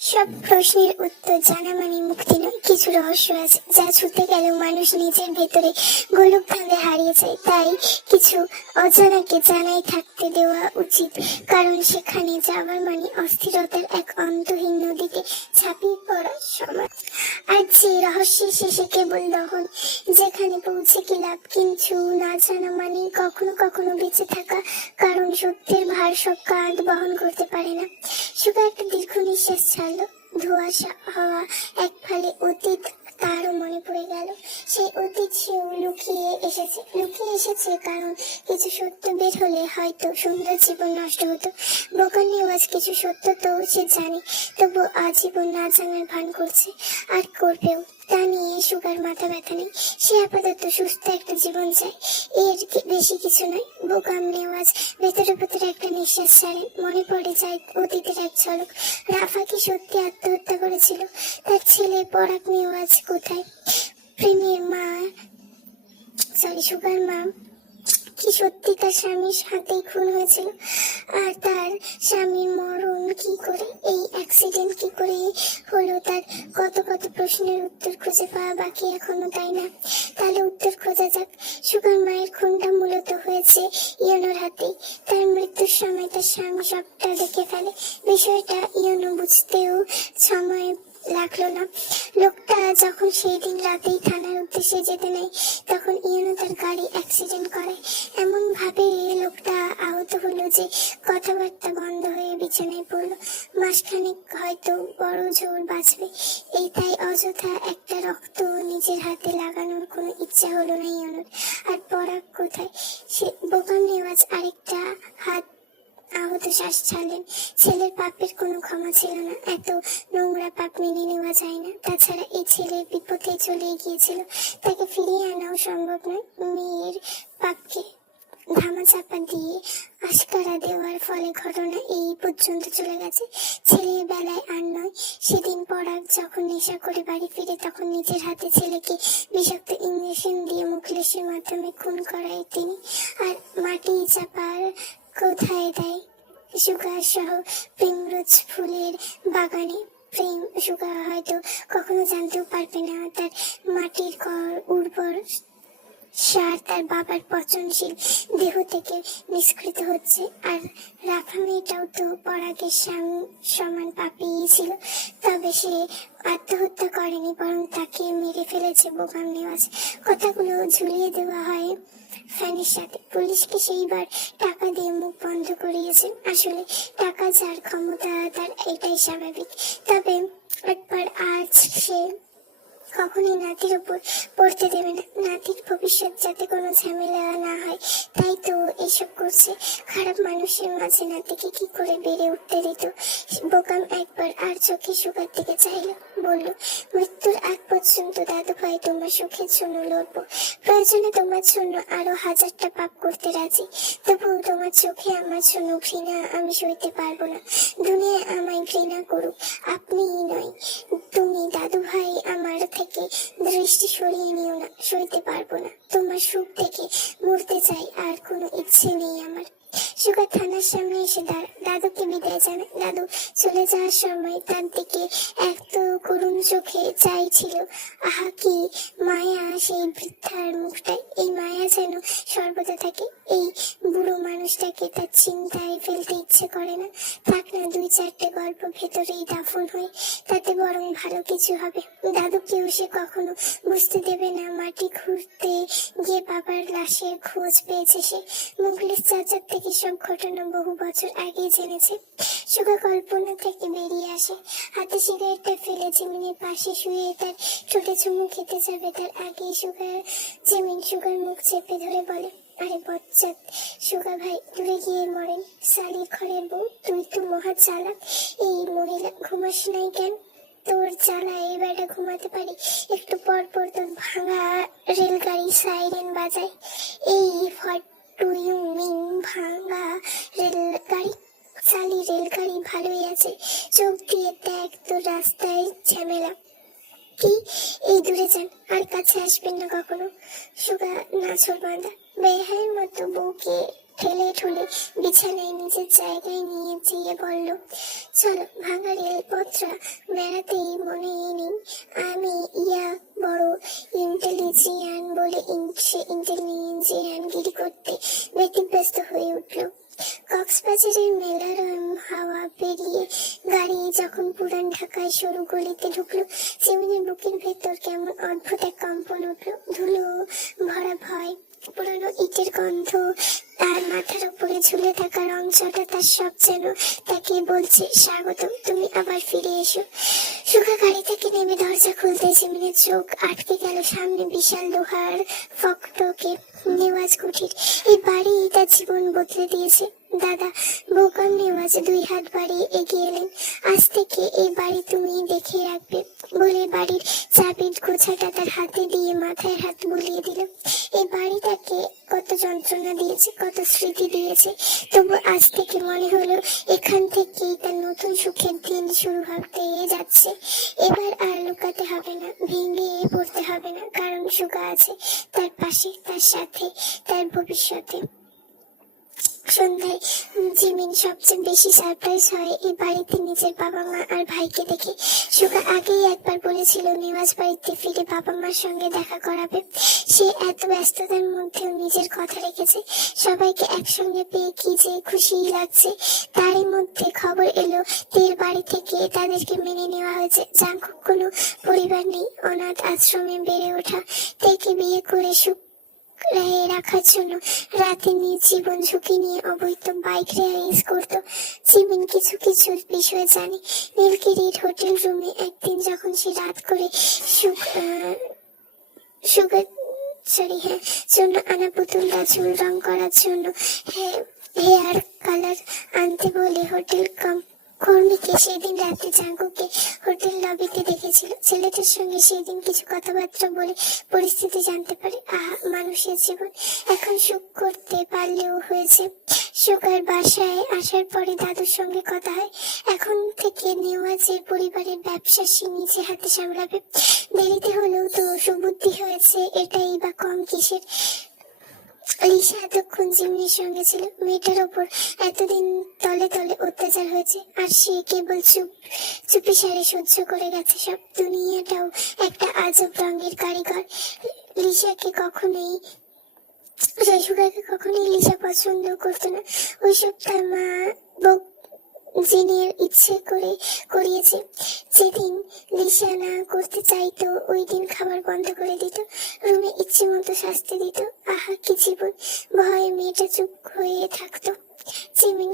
সব প্রশ্নের উত্তর জানা মানে মুক্তি নয়। কিছু রহস্য আছে যা ছুতে গেলেও মানুষ নিজের ভেতরে গোলক ধাঁধে হারিয়ে যায়। তাই কিছু অজানাকে জানাই থাকতে দেওয়া উচিত, কারণ সেখানে যাওয়ার মানে অস্থিরতার এক অন্তহীন নদীতে ঝাঁপিয়ে পড়ার সময়। আর যে রহস্যের শেষে কেবল দহন, যেখানে পৌঁছে কি লাভ। কিছু না জানা মানে কখনো কখনো বেঁচে থাকা, কারণ সত্যের ভার সব কাঁধ বহন করতে পারে না। সুগা একটা দীর্ঘ নিঃশ্বাস ছাড়লো। ধোঁয়াশা হওয়া এক ফালে অতীত তারও মনে পড়ে গেল। সেই অতীত সেও লুকিয়ে এসেছে কারণ কিছু সত্য বের হলে হয়তো সুন্দর জীবন নষ্ট হতো। বোকার নেওয়াজ কিছু সত্য তো সে জানে, তবু আজীবন না জানার ভান করছে, আর করবেও। তা নিয়ে সুগার মাথা ব্যথা নেই। সে আপাতত সুস্থ একটা জীবন চায়, এর বেশি কিছু নয়। বোকাম নেওয়াজ ভেতরে ভেতরে একটা নিঃশ্বাস ছাড়ে। মনে পড়ে যায় অতীতের এক ঝলক। রাফা কি সত্যি আত্মহত্যা করেছিল? তার ছেলে পরাগ নেওয়াজ কোথায়? প্রেমের মা সুগার মা কি সত্যি তার স্বামীর হাতেই খুন হয়েছিল? আর তার স্বামীর মরণ কি করে, এই অ্যাক্সিডেন্ট কি করে হলো? তার কত কত প্রশ্নের উত্তর খুঁজে পাওয়া বাকি এখনো, তাই না? তাহলে উত্তর খোঁজা যাক। সুগার মায়ের খুনটা মূলত হয়েছে ইয়নোর হাতে। তার মৃত্যুর সময় তার স্বামী সবটা দেখে ফেলে। বিষয়টা ইয়নো বুঝতেও সময় লাগলো না। লোকটা যখন সেই দিন রাতেই থানার উদ্দেশ্যে যেতে নেয়, তখন ইয়নো তার গাড়ি অ্যাক্সিডেন্ট করে। এমন ভাবে লোকটা আহত হলো যে কথাবার্তা বন্ধ হয়ে বিছানায় পড়লো। মাসখানেক হয়তো বড় জোর বাঁচবে, এই তাই অযথা একটা রক্ত নিজের হাতে লাগানোর কোনো ইচ্ছা হলো না ইয়নোর। আর পরাগ কোথায়? সে বোকাম নেওয়াজ আরেকটা হাত আহত শ্বাস ছাড়লেন। ছেলের পাপের কোনো ক্ষমা ছিল না, এত নোংরা পাপ মেনে নেওয়া যায় না। তাছাড়া এই ছেলে বিপথে চলে গিয়েছিল, তাকে ফিরিয়ে আনাও সম্ভব নয়। মেয়ের পাপকে ধামাচাপা দিয়ে আশকারা দেওয়ার ফলে ঘটনা এই পর্যন্ত চলে গেছে। ছেলের বেলায় আর নয়। সেদিন পরাগ যখন নেশা করে বাড়ি ফিরে, তখন নিজের হাতে ছেলেকে বিষাক্ত ইঞ্জেকশন দিয়ে মুখলেসের মাধ্যমে খুন করায় তিনি। আর মাটি চাপার কোথায় দেয় সুগা সহ প্রেমরোজ ফুলের বাগানে। প্রেম সুগা হয়তো কখনো জানতেও পারবে না তার মাটির উর্বর সার তার বাবার পচনশীল দেহ থেকে নিষ্কৃত হচ্ছে। আর রাফা মেয়েটাও তো পরাগের সমান পাপিই ছিল, তবে সে আত্মহত্যা করেনি, বরং তাকে মেরে ফেলেছে বোকাম নেওয়াজ। কথাগুলো ঝুলিয়ে দেওয়া হয় ফ্যানের সাথে। পুলিশকে সেইবার টাকা দিয়ে মুখ বন্ধ করিয়েছেন। আসলে টাকা যার ক্ষমতা তার এটাই স্বাভাবিক। তবে একবার আজ সে কখনই নাতির উপর পড়তে দেবে না। নাতির ভবিষ্যৎ যাতে কোনো ঝামেলা না হয়, তাই তো এসব করছে। খারাপ মানুষের মাঝে নাতিকে কি করে বেড়ে উঠতে দিত? বোকাম একবার আর চোখে সুগার দিকে চাইল, বলল, মৃত্যুর আগ পর্যন্ত দাদু ভাই তোমার সুখের জন্য লড়বো। প্রয়োজনে তোমার জন্য আরো 1000টা পাপ করতে রাজি। তবুও তোমার চোখে আমার জন্য ঘৃণা আমি সইতে পারবো না। দুনিয়ায় আমায় ঘৃণা করুক, আপনিই নয় তুমি। দাদু ভাই আমার থেকে দৃষ্টি সরিয়ে নিও না, সইতে পারবো না। তোমার সুখ দেখে মরতে চাই, আর কোনো ইচ্ছে নেই আমার। সুগা থানার সামনে এসে দাদুকে বিদায় জানায়। দাদু চলে যাওয়ার সময় তার দিকে এত করুণ চোখে চাইছিল। আহা কি মায়া সেই বৃদ্ধার মুখটায়। এই মায়া যেন সর্বদা থাকে। এই বুড়ো মানুষটাকে তার চিন্তায় ফেলতে ইচ্ছে করে না। থাক না, 2-4টে গল্প ভেতরেই দাফন হয়ে, তাতে বরং ভালো কিছু হবে। দাদুকেও সে কখনো বুঝতে দেবে না মাটি খুঁড়তে গিয়ে বাবার লাশের খোঁজ পেয়েছে সে। মুখলেস চাচার থেকে সব ঘটনা বহু বছর আগে জেনেছে। সুগা কল্পনা থেকে বেরিয়ে আসে। হাতে সিগারেটটা ফেলে জিমিনের পাশে শুয়ে তার ঠোঁটে চুমু খেতে যাবে, তার আগেই জিমিন সুগার মুখ চেপে ধরে বলে, আরে বচ্চাত সুগা ভাই, দূরে গিয়ে মরেন। শালির ঘরের বউ, তুই তো মহা চালাক। এই মহিলা ঘুমাস নাই কেন? তোর জ্বালায় এবারটা ঘুমাতে পারি, একটু পর পর তোর ভাঙা রেলগাড়ি সাইরেন বাজায়। এই ফটুইমিং ভাঙা রেলগাড়ি, চালি রেলগাড়ি ভালোই আছে, চোখ দিয়ে দেখ তোর রাস্তায় ঝামেলা কি। এই দূরে যান, আর কাছে আসবেন না কখনো। সুগা নাছর বাঁধা বেহাইয়ের মতো বউকে ঠেলে ঠুলে বিছানায় নিজের জায়গায় নিয়ে যেয়ে বলল, চলো ভাঙা রেলপথটা বেড়াতেই মনে নেই। আমি বড় ইন্টেলিজিয়ান বলে সে ইন্টেলিজিয়ানগিরি করতে ব্যতিব্যস্ত হয়ে উঠল। কক্সবাজারের মেলার হাওয়া পেরিয়ে গাড়ি যখন পুরান ঢাকায় সরু গলিতে ঢুকলো, চিমনির বুকের ভেতর কেমন অদ্ভুত এক কম্পন উঠলো। ধুলো ভরা ভয়, পুরনো ইটের গন্ধ, তার মাথার উপরে ঝুলে থাকা রংচটা, তার সব যেন তাকে বলছে, স্বাগতম, তুমি আবার ফিরে এসো। সুখা গাড়ি থেকে নেমে দরজা খুলতে চিমনির চোখ আটকে গেল সামনে বিশাল লোহার ফকটকে নেওয়াজ কুঠির। এই বাড়ি তার জীবন বদলে দিয়েছে। দাদা বোকাম নেওয়াজ 2 হাত বাড়িয়ে এগিয়ে এলেন। আজ থেকে এই বাড়ি তুমি দেখে রাখবে বলে বাড়ির চাবির গোছাটা তার হাতে দিয়ে মাথায় হাত বুলিয়ে দিল। এই বাড়ি তাকে কত যন্ত্রণা দিয়েছে, কত স্মৃতি দিয়েছে, তবু আজ থেকে মনে হলো এখান থেকেই তার নতুন সুখের দিন শুরু হতে যাচ্ছে। এবার আর লুকাতে হবে না, ভেঙে পড়তে হবে না, কারণ সুখা আছে তার পাশে, তার সাথে, তার ভবিষ্যতে। সন্ধ্যায় জিমিন সবচেয়ে বেশি সারপ্রাইজ হয় এই বাড়িতে নিজের বাবা মা আর ভাইকে দেখে। সুখা আগেই একবার বলেছিল নেওয়াজ বাড়িতে ফিরে বাবা মার সঙ্গে দেখা করাবে। সে এত ব্যস্ততার মধ্যেও নিজের কথা রেখেছে। সবাইকে একসঙ্গে পেয়ে কি যে খুশি লাগছে। তারই মধ্যে খবর এলো তের বাড়ি থেকে তাদেরকে মেনে নেওয়া হয়েছে। জাঙ্কুক কোনো পরিবার নেই, অনাথ আশ্রমে বেড়ে ওঠা, তেকে বিয়ে করে সুখ রাখার জন্য রাতে নিজ জীবন ঝুঁকি নিয়ে অবৈধ বাইক রেস করত। জিমিন কিছু কিছু বিষয় জানে। নীলগিরির হোটেল রুমে একদিন যখন সে রাত করে জন্য আনা পুতুলটা চুল রং করার জন্য হেয়ার কালার আনতে বলে হোটেল কর্মীকে সেদিন রাতে জাঙ্কুকে হোটেল লবিতে দেখেছিল। ছেলেটার সঙ্গে সেদিন কিছু কথাবার্তা বলে পরিস্থিতি জানতে পারে। মানুষের জীবন এখন সুখ করতে পারলেও হয়েছে। সুগার বাসায় আসার পরে দাদুর সঙ্গে কথা হয়। এখন থেকে নেওয়াজের পরিবারের ব্যবসা সে নিজে হাতে সামলাবে। দেরিতে হলেও তো সুবুদ্ধি হয়েছে, এটাই বা কম কিসের। লিসা এতক্ষণ জিমিনের সঙ্গে ছিল। মেয়েটার ওপর এতদিন তলে তলে অত্যাচার হয়েছে, আর সে কেবল চুপি সারে সহ্য করে গেছে সব। দুনিয়াটাও একটা আজব রঙের কারিগর। লিসাকে কখনোই লিসা পছন্দ করতো না। ওইসব তার মা জিনের ইচ্ছে করে করিয়েছে। যেদিন লিসা না করতে চাইতো ওই দিন খাবার বন্ধ করে দিত, রুমে ইচ্ছে মতো শাস্তি দিত। আহা কি জীবন! ভয়ে মেয়েটা চুপ হয়ে থাকতো। জিমিন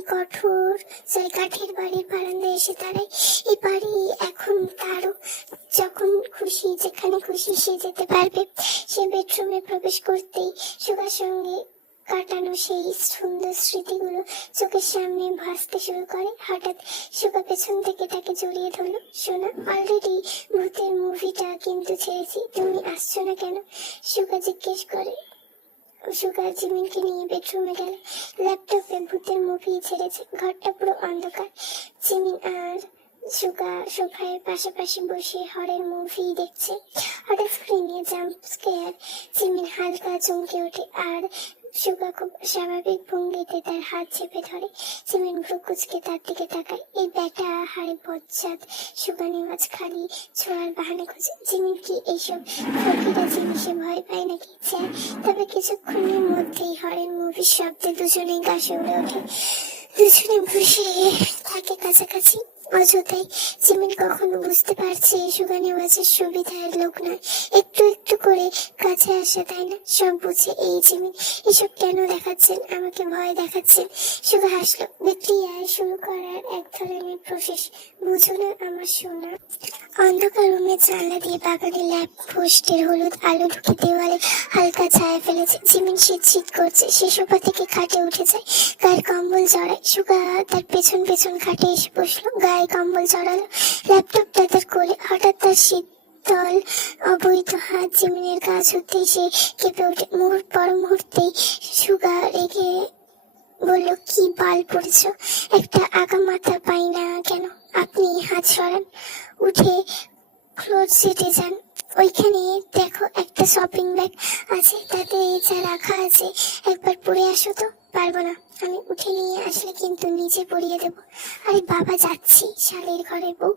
কাঠের বাড়ির বারান্দায় এসে দাঁড়ায়। এই বাড়ি এখন তারও, যখন খুশি যেখানে খুশি সে যেতে পারবে। সে বেডরুমে প্রবেশ করতেই সুগার সঙ্গে কাটানো সেই সুন্দর স্মৃতিগুলো চোখের সামনে ভাসতে শুরু করে। হঠাৎ সুগা পেছন থেকে তাকে জড়িয়ে ধরলো। শোনা, অলরেডি ভূতের মুভিটা কিন্তু ছেড়েছি, তুমি আসছো না কেন? সুগা জিজ্ঞেস করে। সুগা জিমিনকে নিয়ে বেডরুমে গেল। ল্যাপটপে ভূতের মুভি ছেড়েছে। ঘরটা পুরো অন্ধকার। জিমিন আর সুগা সোফায় পাশাপাশি বসে হরের মুভি দেখছে। হঠাৎ স্ক্রিনে জাম্প স্কেয়ার। জিমিন হালকা চমকে ওঠে, আর সুগা খুব স্বাভাবিক ভঙ্গিতে তার হাত চেপে ধরে। জিমিন ভ্রু কুচকে তার দিকে তাকায়। এই ব্যাটা হাড়ে বজ্জাত। সুগা নেওয়াজ খালি ছোঁয়ার বাহানা খুঁজে। জিমিন কি এইসব ফকিরা জিনিসে ভয় পায় নাকি? তবে কিছুক্ষণের মধ্যেই হরের মুভির শব্দে দুজনেই গাছে উড়ে ওঠে। দুজনে বসে থাকে কাছাকাছি। অযথাই জিমিন কখনো বুঝতে পারছে সুগা নেওয়াজের সুবিধার লোক নয়। একটু একটু করে কাছে আসে, তাই না? সব বুঝে এই জিমিন। এসব কেন দেখাচ্ছেন? আমাকে ভয় দেখাচ্ছেন? সুগা হাসলো। বিক্রিয়ায় শুরু করার এক ধরনের প্রসেস, বুঝো না আমার সোনা? অন্ধকার রুমের জানলা দিয়ে বাগানের ল্যাম্প পোস্টের হলুদ আলো ঢুকে দেওয়ালে হালকা ছায়া ফেলেছে। জিমিন শীত করছে। সে সোফা থেকে খাটে উঠে যায়, গায়ের কম্বল জড়ায়। সুগা তার পেছন পেছন খাটে এসে বসলো, গায়ে কম্বল জড়ালো, ল্যাপটপটা তার কোলে। হঠাৎ তার শীতল অবৈধ হাত জিমিনের গা ছুঁতেই সে কেঁপে ওঠে। পর মুহূর্তেই সুগা রেগে বলল, কি বাল পড়েছ? একটা আগা মাথা পাই না কেন? আপনি হাত সরান, উঠে ক্লোজেটে যান। ওইখানে দেখো একটা শপিং ব্যাগ আছে, তাতে যা রাখা আছে একবার পরে আসো তো। পারবো না, আমি উঠে নিয়ে আসলে কিন্তু নিচে পড়িয়ে দেবো। আরে বাবা, যাচ্ছি, শালের ঘরে বউ,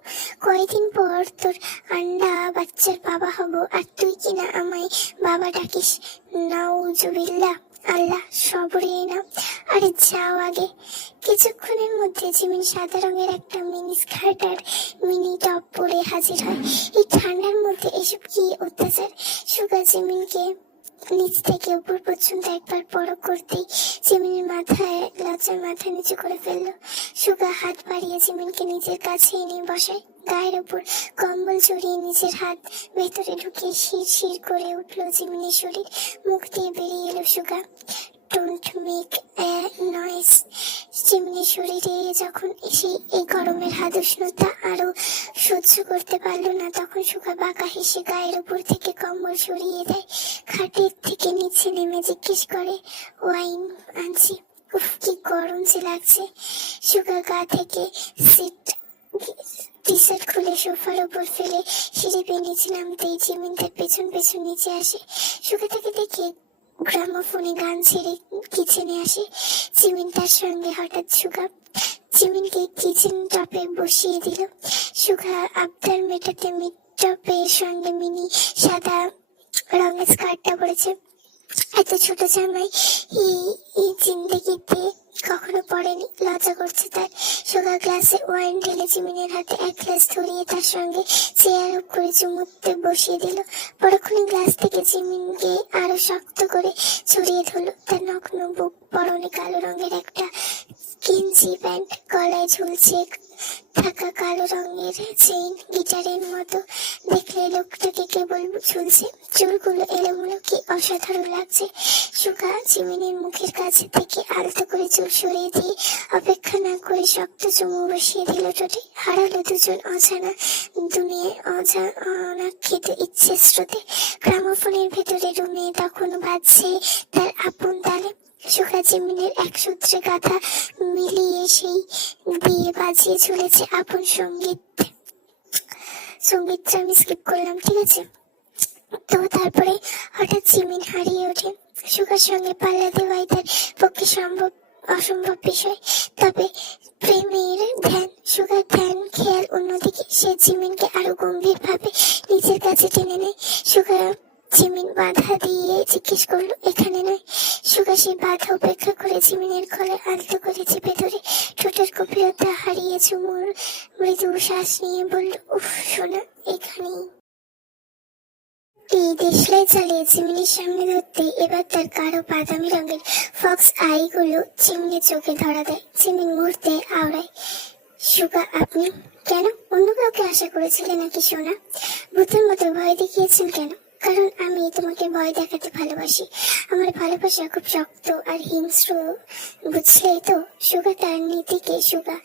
কয়দিন পর তোর আন্ডা বাচ্চার বাবা হব, আর তুই কিনা আমায় বাবা ডাকিস? নাউজুবিল্লাহ, আল্লাহ সবরে না। আরে যাও আগে। কিছুক্ষণের মধ্যে জিমিন সাদা রঙের একটা মিনি স্কার্ট আর মিনি টপ পরে হাজির হয়। এই ঠান্ডার মধ্যে এসব কি অত্যাচার! সুগা জিমিনকে নিচ থেকে উপর পর্যন্ত একবার পরখ করতেই জিমিনের মাথায় লজ্জার মাথা নিচু করে ফেললো। সুগা হাত বাড়িয়ে জিমিনকে নিজের কাছে এনে বসায়, গায়ের উপর কম্বল জড়িয়ে নিজের হাত ভেতরে ঢুকিয়ে শির শির করে উঠলো জিমিনের শরীর। মুখ দিয়ে বেরিয়ে এলো সুগা, ডোন্ট মেক এ নয়েজ। জিমিনের শরীরে যখন এসে এই গরমের হাত উষ্ণতা আরো সহ্য করতে পারলো না, তখন সুগা বাঁকা হেসে গায়ের উপর থেকে কম্বল সরিয়ে দেয়। খাটের থেকে নিচে নেমে জিজ্ঞেস করে, ওয়াইন আনছি? উফ, কি গরম যে লাগছে। সুগা গা থেকে টি শার্ট খুলে সোফার উপর ফেলে সিঁড়ি বেয়ে নিচে নামতেই জিমিন তার পেছন পেছন নিচে আসে। সুগা তাকে দেখে গ্রামোফোনে গান ছেড়ে কিচেনে আসে। জিমিন তার সঙ্গে। হঠাৎ সুগা জিমিনকে কিচেন টপে বসিয়ে দিল। সুগা আবদার মেটাতে মিড টপের সঙ্গে মিনি সাদা রঙের স্কার্টটা পরেছে। এত ছোট জামাই এই জিন্দেগিতে কখনো পড়েনি, লজ্জা করছে তার। সুগা গ্লাসে ওয়াইন ঢেলে জিমিনের হাতে এক গ্লাস ধরিয়ে তার সঙ্গে চেয়ার আপ করে চুমুতে বসিয়ে দিল। পরক্ষণে গ্লাস থেকে জিমিনকে আরো শক্ত করে ছড়িয়ে ধরল। তার নগ্ন বুক, পরনে কালো রঙের একটা গেঞ্জি প্যান্ট, গলায় ঝুলছে থাকা কালো রঙের চেইন, গিটারের মতো দেখলে লোকটাকে কেবল ঝুলছে। চুলগুলো এলোমেলো, কি অসাধারণ লাগছে। সুগা জিমিনের মুখের কাছে থেকে আলতো করে চুল সরিয়ে দিয়ে অপেক্ষা না করে শক্ত চুমু বসিয়ে দিল ঠোঁটে। হারালো দুজন অজানা দুনিয়ার অনাক্ষিত ইচ্ছে স্রোতে। গ্রামোফোনের ভেতরে রুমে তখন বাজছে তার আপন তালে। সুগা জিমিনের এক সূত্রে গাথা মিলিয়ে সেই দিয়ে বাজিয়ে চলেছে আপন সঙ্গীতটা আমি স্কিপ করলাম, ঠিক আছে? তো তারপরে হঠাৎ জিমিন হারিয়ে ওঠে। সুগার সঙ্গে পাল্লা দেওয়াই তার পক্ষে অসম্ভব বিষয়। তবে প্রেমের ধ্যান, সুগার ধ্যান খেয়াল অন্যদিকে। সে জিমিনকে আরো গম্ভীর ভাবে নিজের কাছে টেনে নেয়। সুগার জিমিন বাধা দিয়ে জিজ্ঞেস করলো, এখানে নয়? সুগা সেই বাধা উপেক্ষা করে জিমিনের গলায় আলতো করে চেপে ধরে ঠোঁটের গভীরতা হারিয়ে চুমুর মৃদু শ্বাস নিয়ে বলল, উফ সোনা, এখানেই। এই দেশলাই চালিয়ে চিমনির সামনে ধরতে এবার তার গাঢ় বাদামি রঙের ফক্স আইগুলো চিমনির চোখে ধরা দেয়। চিমনি মুহূর্তে আওড়ায়। সুগা, আপনি কেন? অন্য কাউকে আশা করেছিলেন নাকি সোনা? ভূতের মতো ভয় দেখিয়েছেন কেন? কারণ আমি তোমাকে ভয় দেখাতে ভালোবাসি। আমার ভালোবাসা খুব শক্ত আর হিংস্র, বুঝলে তো? সুগা তার নীতিকে সুগা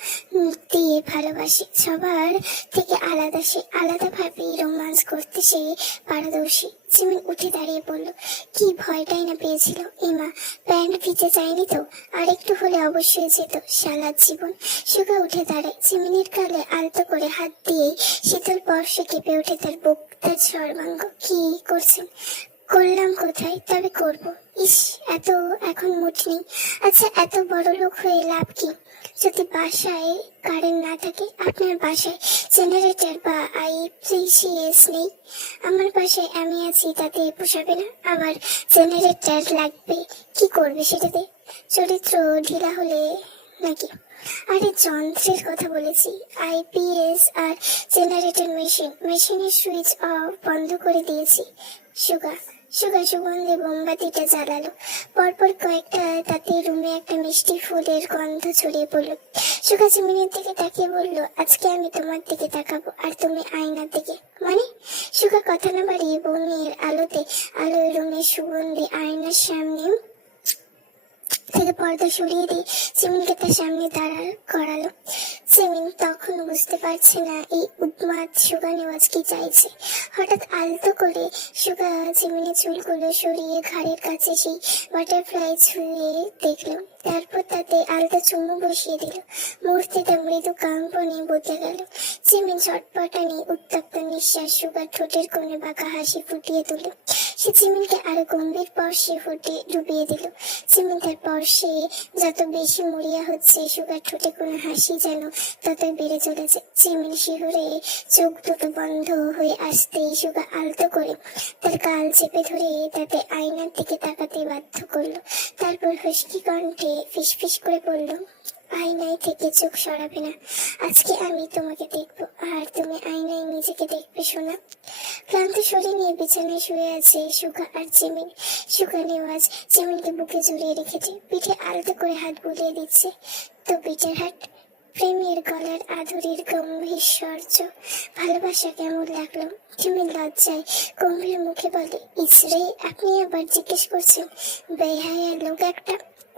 দিয়ে ভালোবাসে। সবার থেকে আলাদা, সে আলাদা ভাবে রোমান্স করতে সে পারদর্শী। জিমিন উঠে দাঁড়িয়ে বলল, কি ভয়টাই না পেয়েছিল। ইমা, প্যান্ট ভিজে যায়নি তো? আর একটু হলে অবশ্যই যেত সালাদ জীবন। সুগা উঠে দাঁড়ায়। জিমিনের গালে আলতো করে হাত দিয়েই শীতল স্পর্শে কেঁপে ওঠে তার বুক, তার সর্বাঙ্গ। কি করছেন? করলাম কোথায়, তবে করব। ইস, এখন মুড নেই। আচ্ছা, এত বড় লোক হয়ে লাভ কি যদি বাসায় কারেন্ট না থাকে? আপনার বাসায় জেনারেটর বা আইপিসিএস নেই? আমার বাসায় আমি আছি, তাতে পোষাবে না? আবার জেনারেটর লাগবে, কি করবে সেটাতে? চরিত্র ঢিলা হলে নাকি? আরে যন্ত্রের কথা বলেছি। আইপিএস আর জেনারেটর মেশিনের সুইচ অফ বন্ধ করে দিয়েছি। সুগা সুগন্ধে মোমবাতিটা জ্বালালো। পরপর কয়েকটা, তাতে রুমে একটা মিষ্টি ফুলের গন্ধ ছড়িয়ে পড়লো। সুগা জিমিনের দিকে তাকিয়ে বলল, আজকে আমি তোমার দিকে তাকাবো আর তুমি আয়নার দিকে। মানে? সুগা কথা না বাড়িয়ে বনের আলোয় রুমের সুগন্ধে আয়নার সামনে থেকে পর্দা সরিয়ে দিয়ে জিমিনকে তার সামনে করালো। জিমিন তখন বুঝতে পারছে না এই উন্মাদ সুগা নেওয়াজ কি চাইছে। হঠাৎ আলতো করে সুগা জিমিনের চুলগুলো সরিয়ে ঘাড়ের কাছে সেই বাটারফ্লাই ছুঁয়ে দেখলো। তারপর তাতে আলতো চুমু বসিয়ে দিল। মুহূর্তে তার মৃদু কম্পনে বদলে গেল। জিমিন ছটপটানি উত্তপ্ত নিঃশ্বাস সুগার ঠোঁটের কোণে বাঁকা হাসি ফুটিয়ে তুলল। সে জিমিনকে আরো গম্ভীর পর্শে ফুটে ডুবিয়ে দিল। জিমিন তার পর্শে যত বেশি মরিয়া হচ্ছে, সুগার ঠোঁটে কোনো হাসি যেন ততই বেড়ে চলেছে। জিমিন শিহরে চোখ দুটো বন্ধ হয়ে আসতেই সুগা আলতো করে তার গাল চেপে ধরে তাতে আয়নার দিকে তাকাতে বাধ্য করলো। তারপর হুস্কি কণ্ঠে ফিসফিস করে বলল, আয়নায় থেকে চোখ সরাবে না। আজকে আমি তোমাকে দেখবো আর তুমি আয়নায় নিজেকে দেখবে সোনা। ক্লান্ত শরীর নিয়ে বিছানায় শুয়ে আছে সুগা আর জিমিন। সুগা নেওয়াজ জিমিনকে বুকে জড়িয়ে রেখেছে, পিঠে আলতো করে হাত বুলিয়ে দিচ্ছে। তো পিঠের হাট প্রেমের গলার আধুরীর গম্ভীর স্বর্য ভালোবাসা কেমন লাগলো? জিমিন লজ্জায় গম্ভীর মুখে বলে, ইসরে আপনি আবার জিজ্ঞেস করছেন? বেহায়া লোক একটা।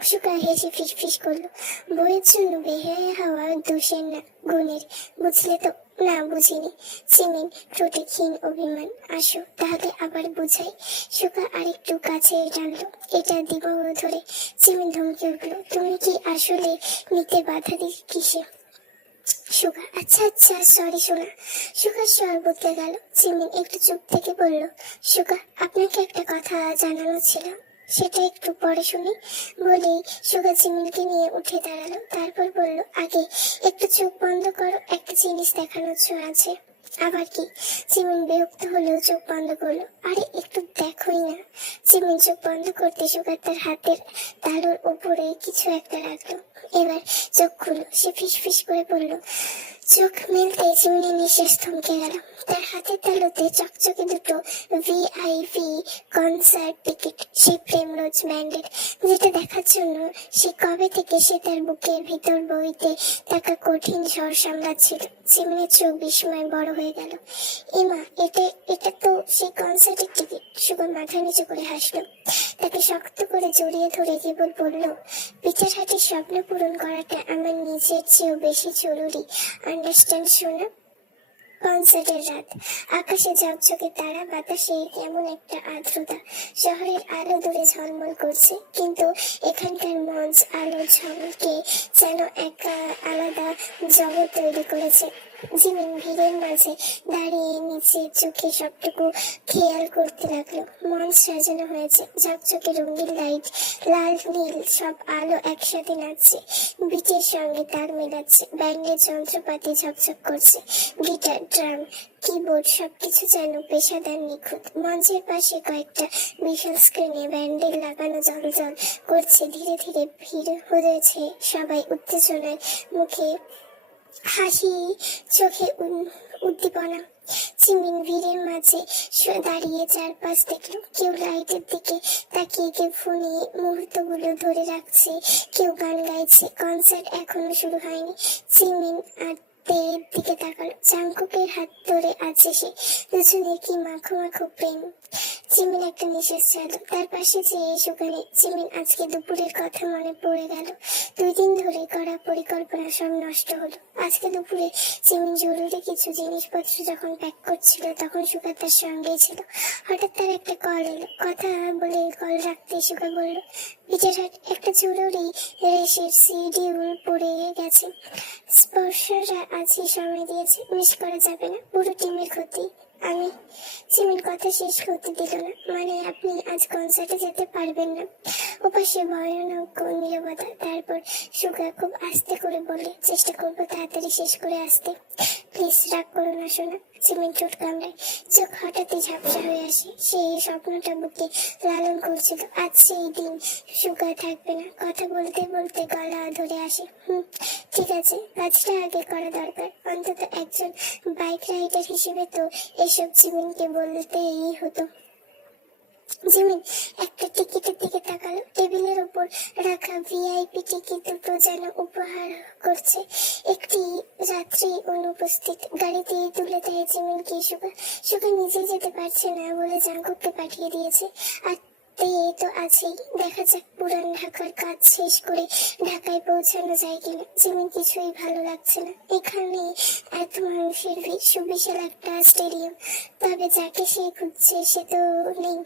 সুগা হেসে ফিসফিস করলো, বইয়ের জন্য বেহায়া হওয়া দোষের না, গুণের। বুঝলে তো? না, বুঝিনি। জিমিন ঠোঁটে ক্ষীণ অভিমান। আসো তাহলে আবার বুঝাই। সুগা আরেকটু কাছে টানলো, এটা দিব ধরে। জিমিন ধমকে উঠলো, তুমি কি আসলে নিতে বাধা দিই কিসে? সুগা, আচ্ছা আচ্ছা, সরি সোনা। সুগার স্বর বদলে গেল। জিমিন একটু চুপ থেকে বলল, সুগা আপনাকে একটা কথা জানানো ছিল, সেটা একটু পরে শুনি। বলেই সুগা জিমিনকে নিয়ে উঠে দাঁড়ালো। তারপর বলল, আগে একটু চোখ বন্ধ করো, একটা জিনিস দেখানোর আছে। আবার কি? জিমিন বিরক্ত হলেও চোখ বন্ধ করলো। আরে একটু দেখোই না। জিমিন চোখ বন্ধ করতে সুগা তার হাতের তালুর উপরে কিছু একটা রাখলো। এবার চোখ খুললো। সে ফিসফিস করে বলল। চোখ মেলতে জিমিনের নিঃশ্বাস থমকে গেল। তার হাতের তালুতে চকচকে দুটো ভিআইপি কনসার্ট টিকিট, সেই প্রেমরোজ ব্যান্ডের, যেটা দেখার জন্য সে কবে থেকে সে তার বুকের ভিতর বইতে থাকা কঠিন ঝড় সামলাচ্ছিল। জিমিনের চোখ বিস্ময়ে বড় হয়ে গেল। এমা, এটা এটা তো সেই কনসার্টের টিকিট। সুগা মাথা নিচু করে হাসলো। তাকে শক্ত করে জড়িয়ে ধরে কেবল বলল, পিঠের হাটের স্বপ্ন পূরণ করাটা আমার নিজের চেয়েও বেশি জরুরি। আন্ডারস্ট্যান্ড সোনা? কনসার্টের রাত, আকাশে ঝকঝকে তারা, বাতাসে কেমন একটা আর্দ্রতা। শহরের আলো দূরে ঝলমল করছে, কিন্তু এখানকার মঞ্চ আলো ঝলকে যেন এক আলাদা জগৎ তৈরি করেছে। জিমিন ভিড়ের মাঝে দাঁড়িয়ে নিচের চোখে সবটুকু খেয়াল করতে লাগলো। মঞ্চ সাজানো হয়েছে, ঝকঝকে রঙিন লাইট, লাল নীল সব আলো একসাথে নাচছে, বিটের সঙ্গে তাল মেলাচ্ছে। ব্যান্ডের যন্ত্রপাতি ঝকঝক করছে, গিটার, ড্রাম, কিবোর্ড সবকিছু যেন পেশাদার নিখুঁত। মঞ্চের পাশে কয়েকটা বিশাল স্ক্রিনে ব্যান্ডের লাগানো জলজল করছে। ধীরে ধীরে ভিড় হয়েছে সবাই, উত্তেজনায় মুখে হাসি, চোখে উদ্দীপনা। জিমিন ভিড়ের মাঝে দাঁড়িয়ে চারপাশ দেখলো। কেউ লাইটের দিকে তাকিয়ে, কেউ ফোনে মুহূর্তগুলো ধরে রাখছে, কেউ গান গাইছে। কনসার্ট এখনো শুরু হয়নি। জিমিন আর তের দিকে তাকালো। জাংকুকের হাত ধরে আছে সে। দুজনের কি মাখো মাখো প্রেম। জিমিন একটা নিঃশ্বাস ছাড়লো। তার পাশে যেয়ে সুগানে জিমিন আজকে দুপুরের কথা মনে পড়ে গেল। 2 দিন ধরে করা পরিকল্পনা সব নষ্ট হলো। আজকে দুপুরে জিমিন জরুরি কিছু জিনিসপত্র যখন প্যাক করছিল, তখন সুগা তার সঙ্গেই ছিল। হঠাৎ তার একটা কল এলো। কথা বলে কল রাখতে সুগা বলল, পিঠের হাট একটা জরুরি রেসের শিডিউল পড়ে গেছে। স্পর্শরা আজই সময় দিয়েছে, মিস করা যাবে না, পুরো টিমের ক্ষতি। আমি? জিমিন কথা শেষ করতে দিল না। মানে আপনি আজ কনসার্টে যেতে পারবেন না? ওপাশে ভয়ানক নীরবতা। তারপর সুগা খুব আস্তে করে বলে, চেষ্টা করবো তাড়াতাড়ি শেষ করে আসতে। প্লিজ রাগ করো না সোনা। জিমিন ঠোঁট কামড়ায়, চোখ হঠাৎই ঝাপসা হয়ে আসে। সেই স্বপ্নটা বুকে লালন করছিল। আজ সেই দিন। সুগা থাকবে না। কথা বলতে বলতে গলা ধরে আসে। ঠিক আছে, কাজটা আগে করা দরকার। অন্তত একজন বাইক রাইডার হিসেবে তো এসব জিমিনকে বলতেই হতো। জিমিন একটা টিকিটের দিকে তাকালো। টেবিলের উপর রাখা ভিআইপি টিকিট দুটো যেন উপহার করছে। একটি যাত্রী অনুপস্থিত। গাড়িতে তুলে দেয় জিমিনকে সুগা। সুগা নিজে যেতে পারছে না বলে জাংকুককে পাঠিয়ে দিয়েছে। আর তো আছেই। দেখা যাক পুরান ঢাকার কাজ শেষ করে ঢাকায় পৌঁছানো যায় কিনা। জিমিন কিছুই ভালো লাগছে না। এখানে এত মানুষের ভিড়, সুবিশাল একটা স্টেডিয়াম, তবে যাকে সে খুঁজছে সে তো নেই।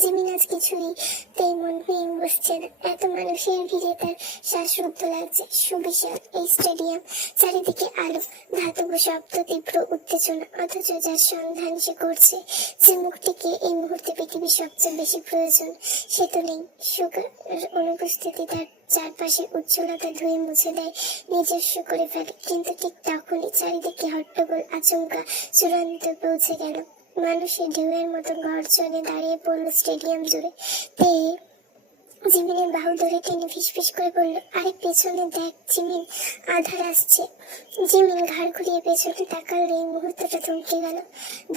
জিমিন আজ কিছুতেই মন ভেঙে বসছে না। এত মানুষের ভিড়ে তার শ্বাসরুদ্ধ লাগছে। সুবিশাল এই স্টেডিয়াম, চারিদিকে আলো, ধাতব শব্দ, তীব্র উত্তেজনা, অথচ যার সন্ধান সে করছে, যে মুক্তিকে এই মুহূর্তে পৃথিবীর সবচেয়ে বেশি প্রয়োজন, সে তো নেই। সুগার অনুপস্থিতি তার চারপাশের উজ্জ্বলতা ধুয়ে মুছে দেয়, নিজস্ব করে ফেলে। কিন্তু ঠিক তখনই চারিদিকে হট্টগোল, আচমকা চূড়ান্ত পৌঁছে গেল। মানুষের ঢেউয়ের মতো গর্জনে দাঁড়িয়ে পড়লো স্টেডিয়াম জুড়ে। তে জিমিনের বাহু ধরে টেনে ফিসফিস করে বলল, আরে পেছনে দেখ জিমিন, আধার আসছে। জিমিন ঘাড় ঘুরিয়ে পেছনে তাকালে এই মুহূর্তটা থমকে গেল।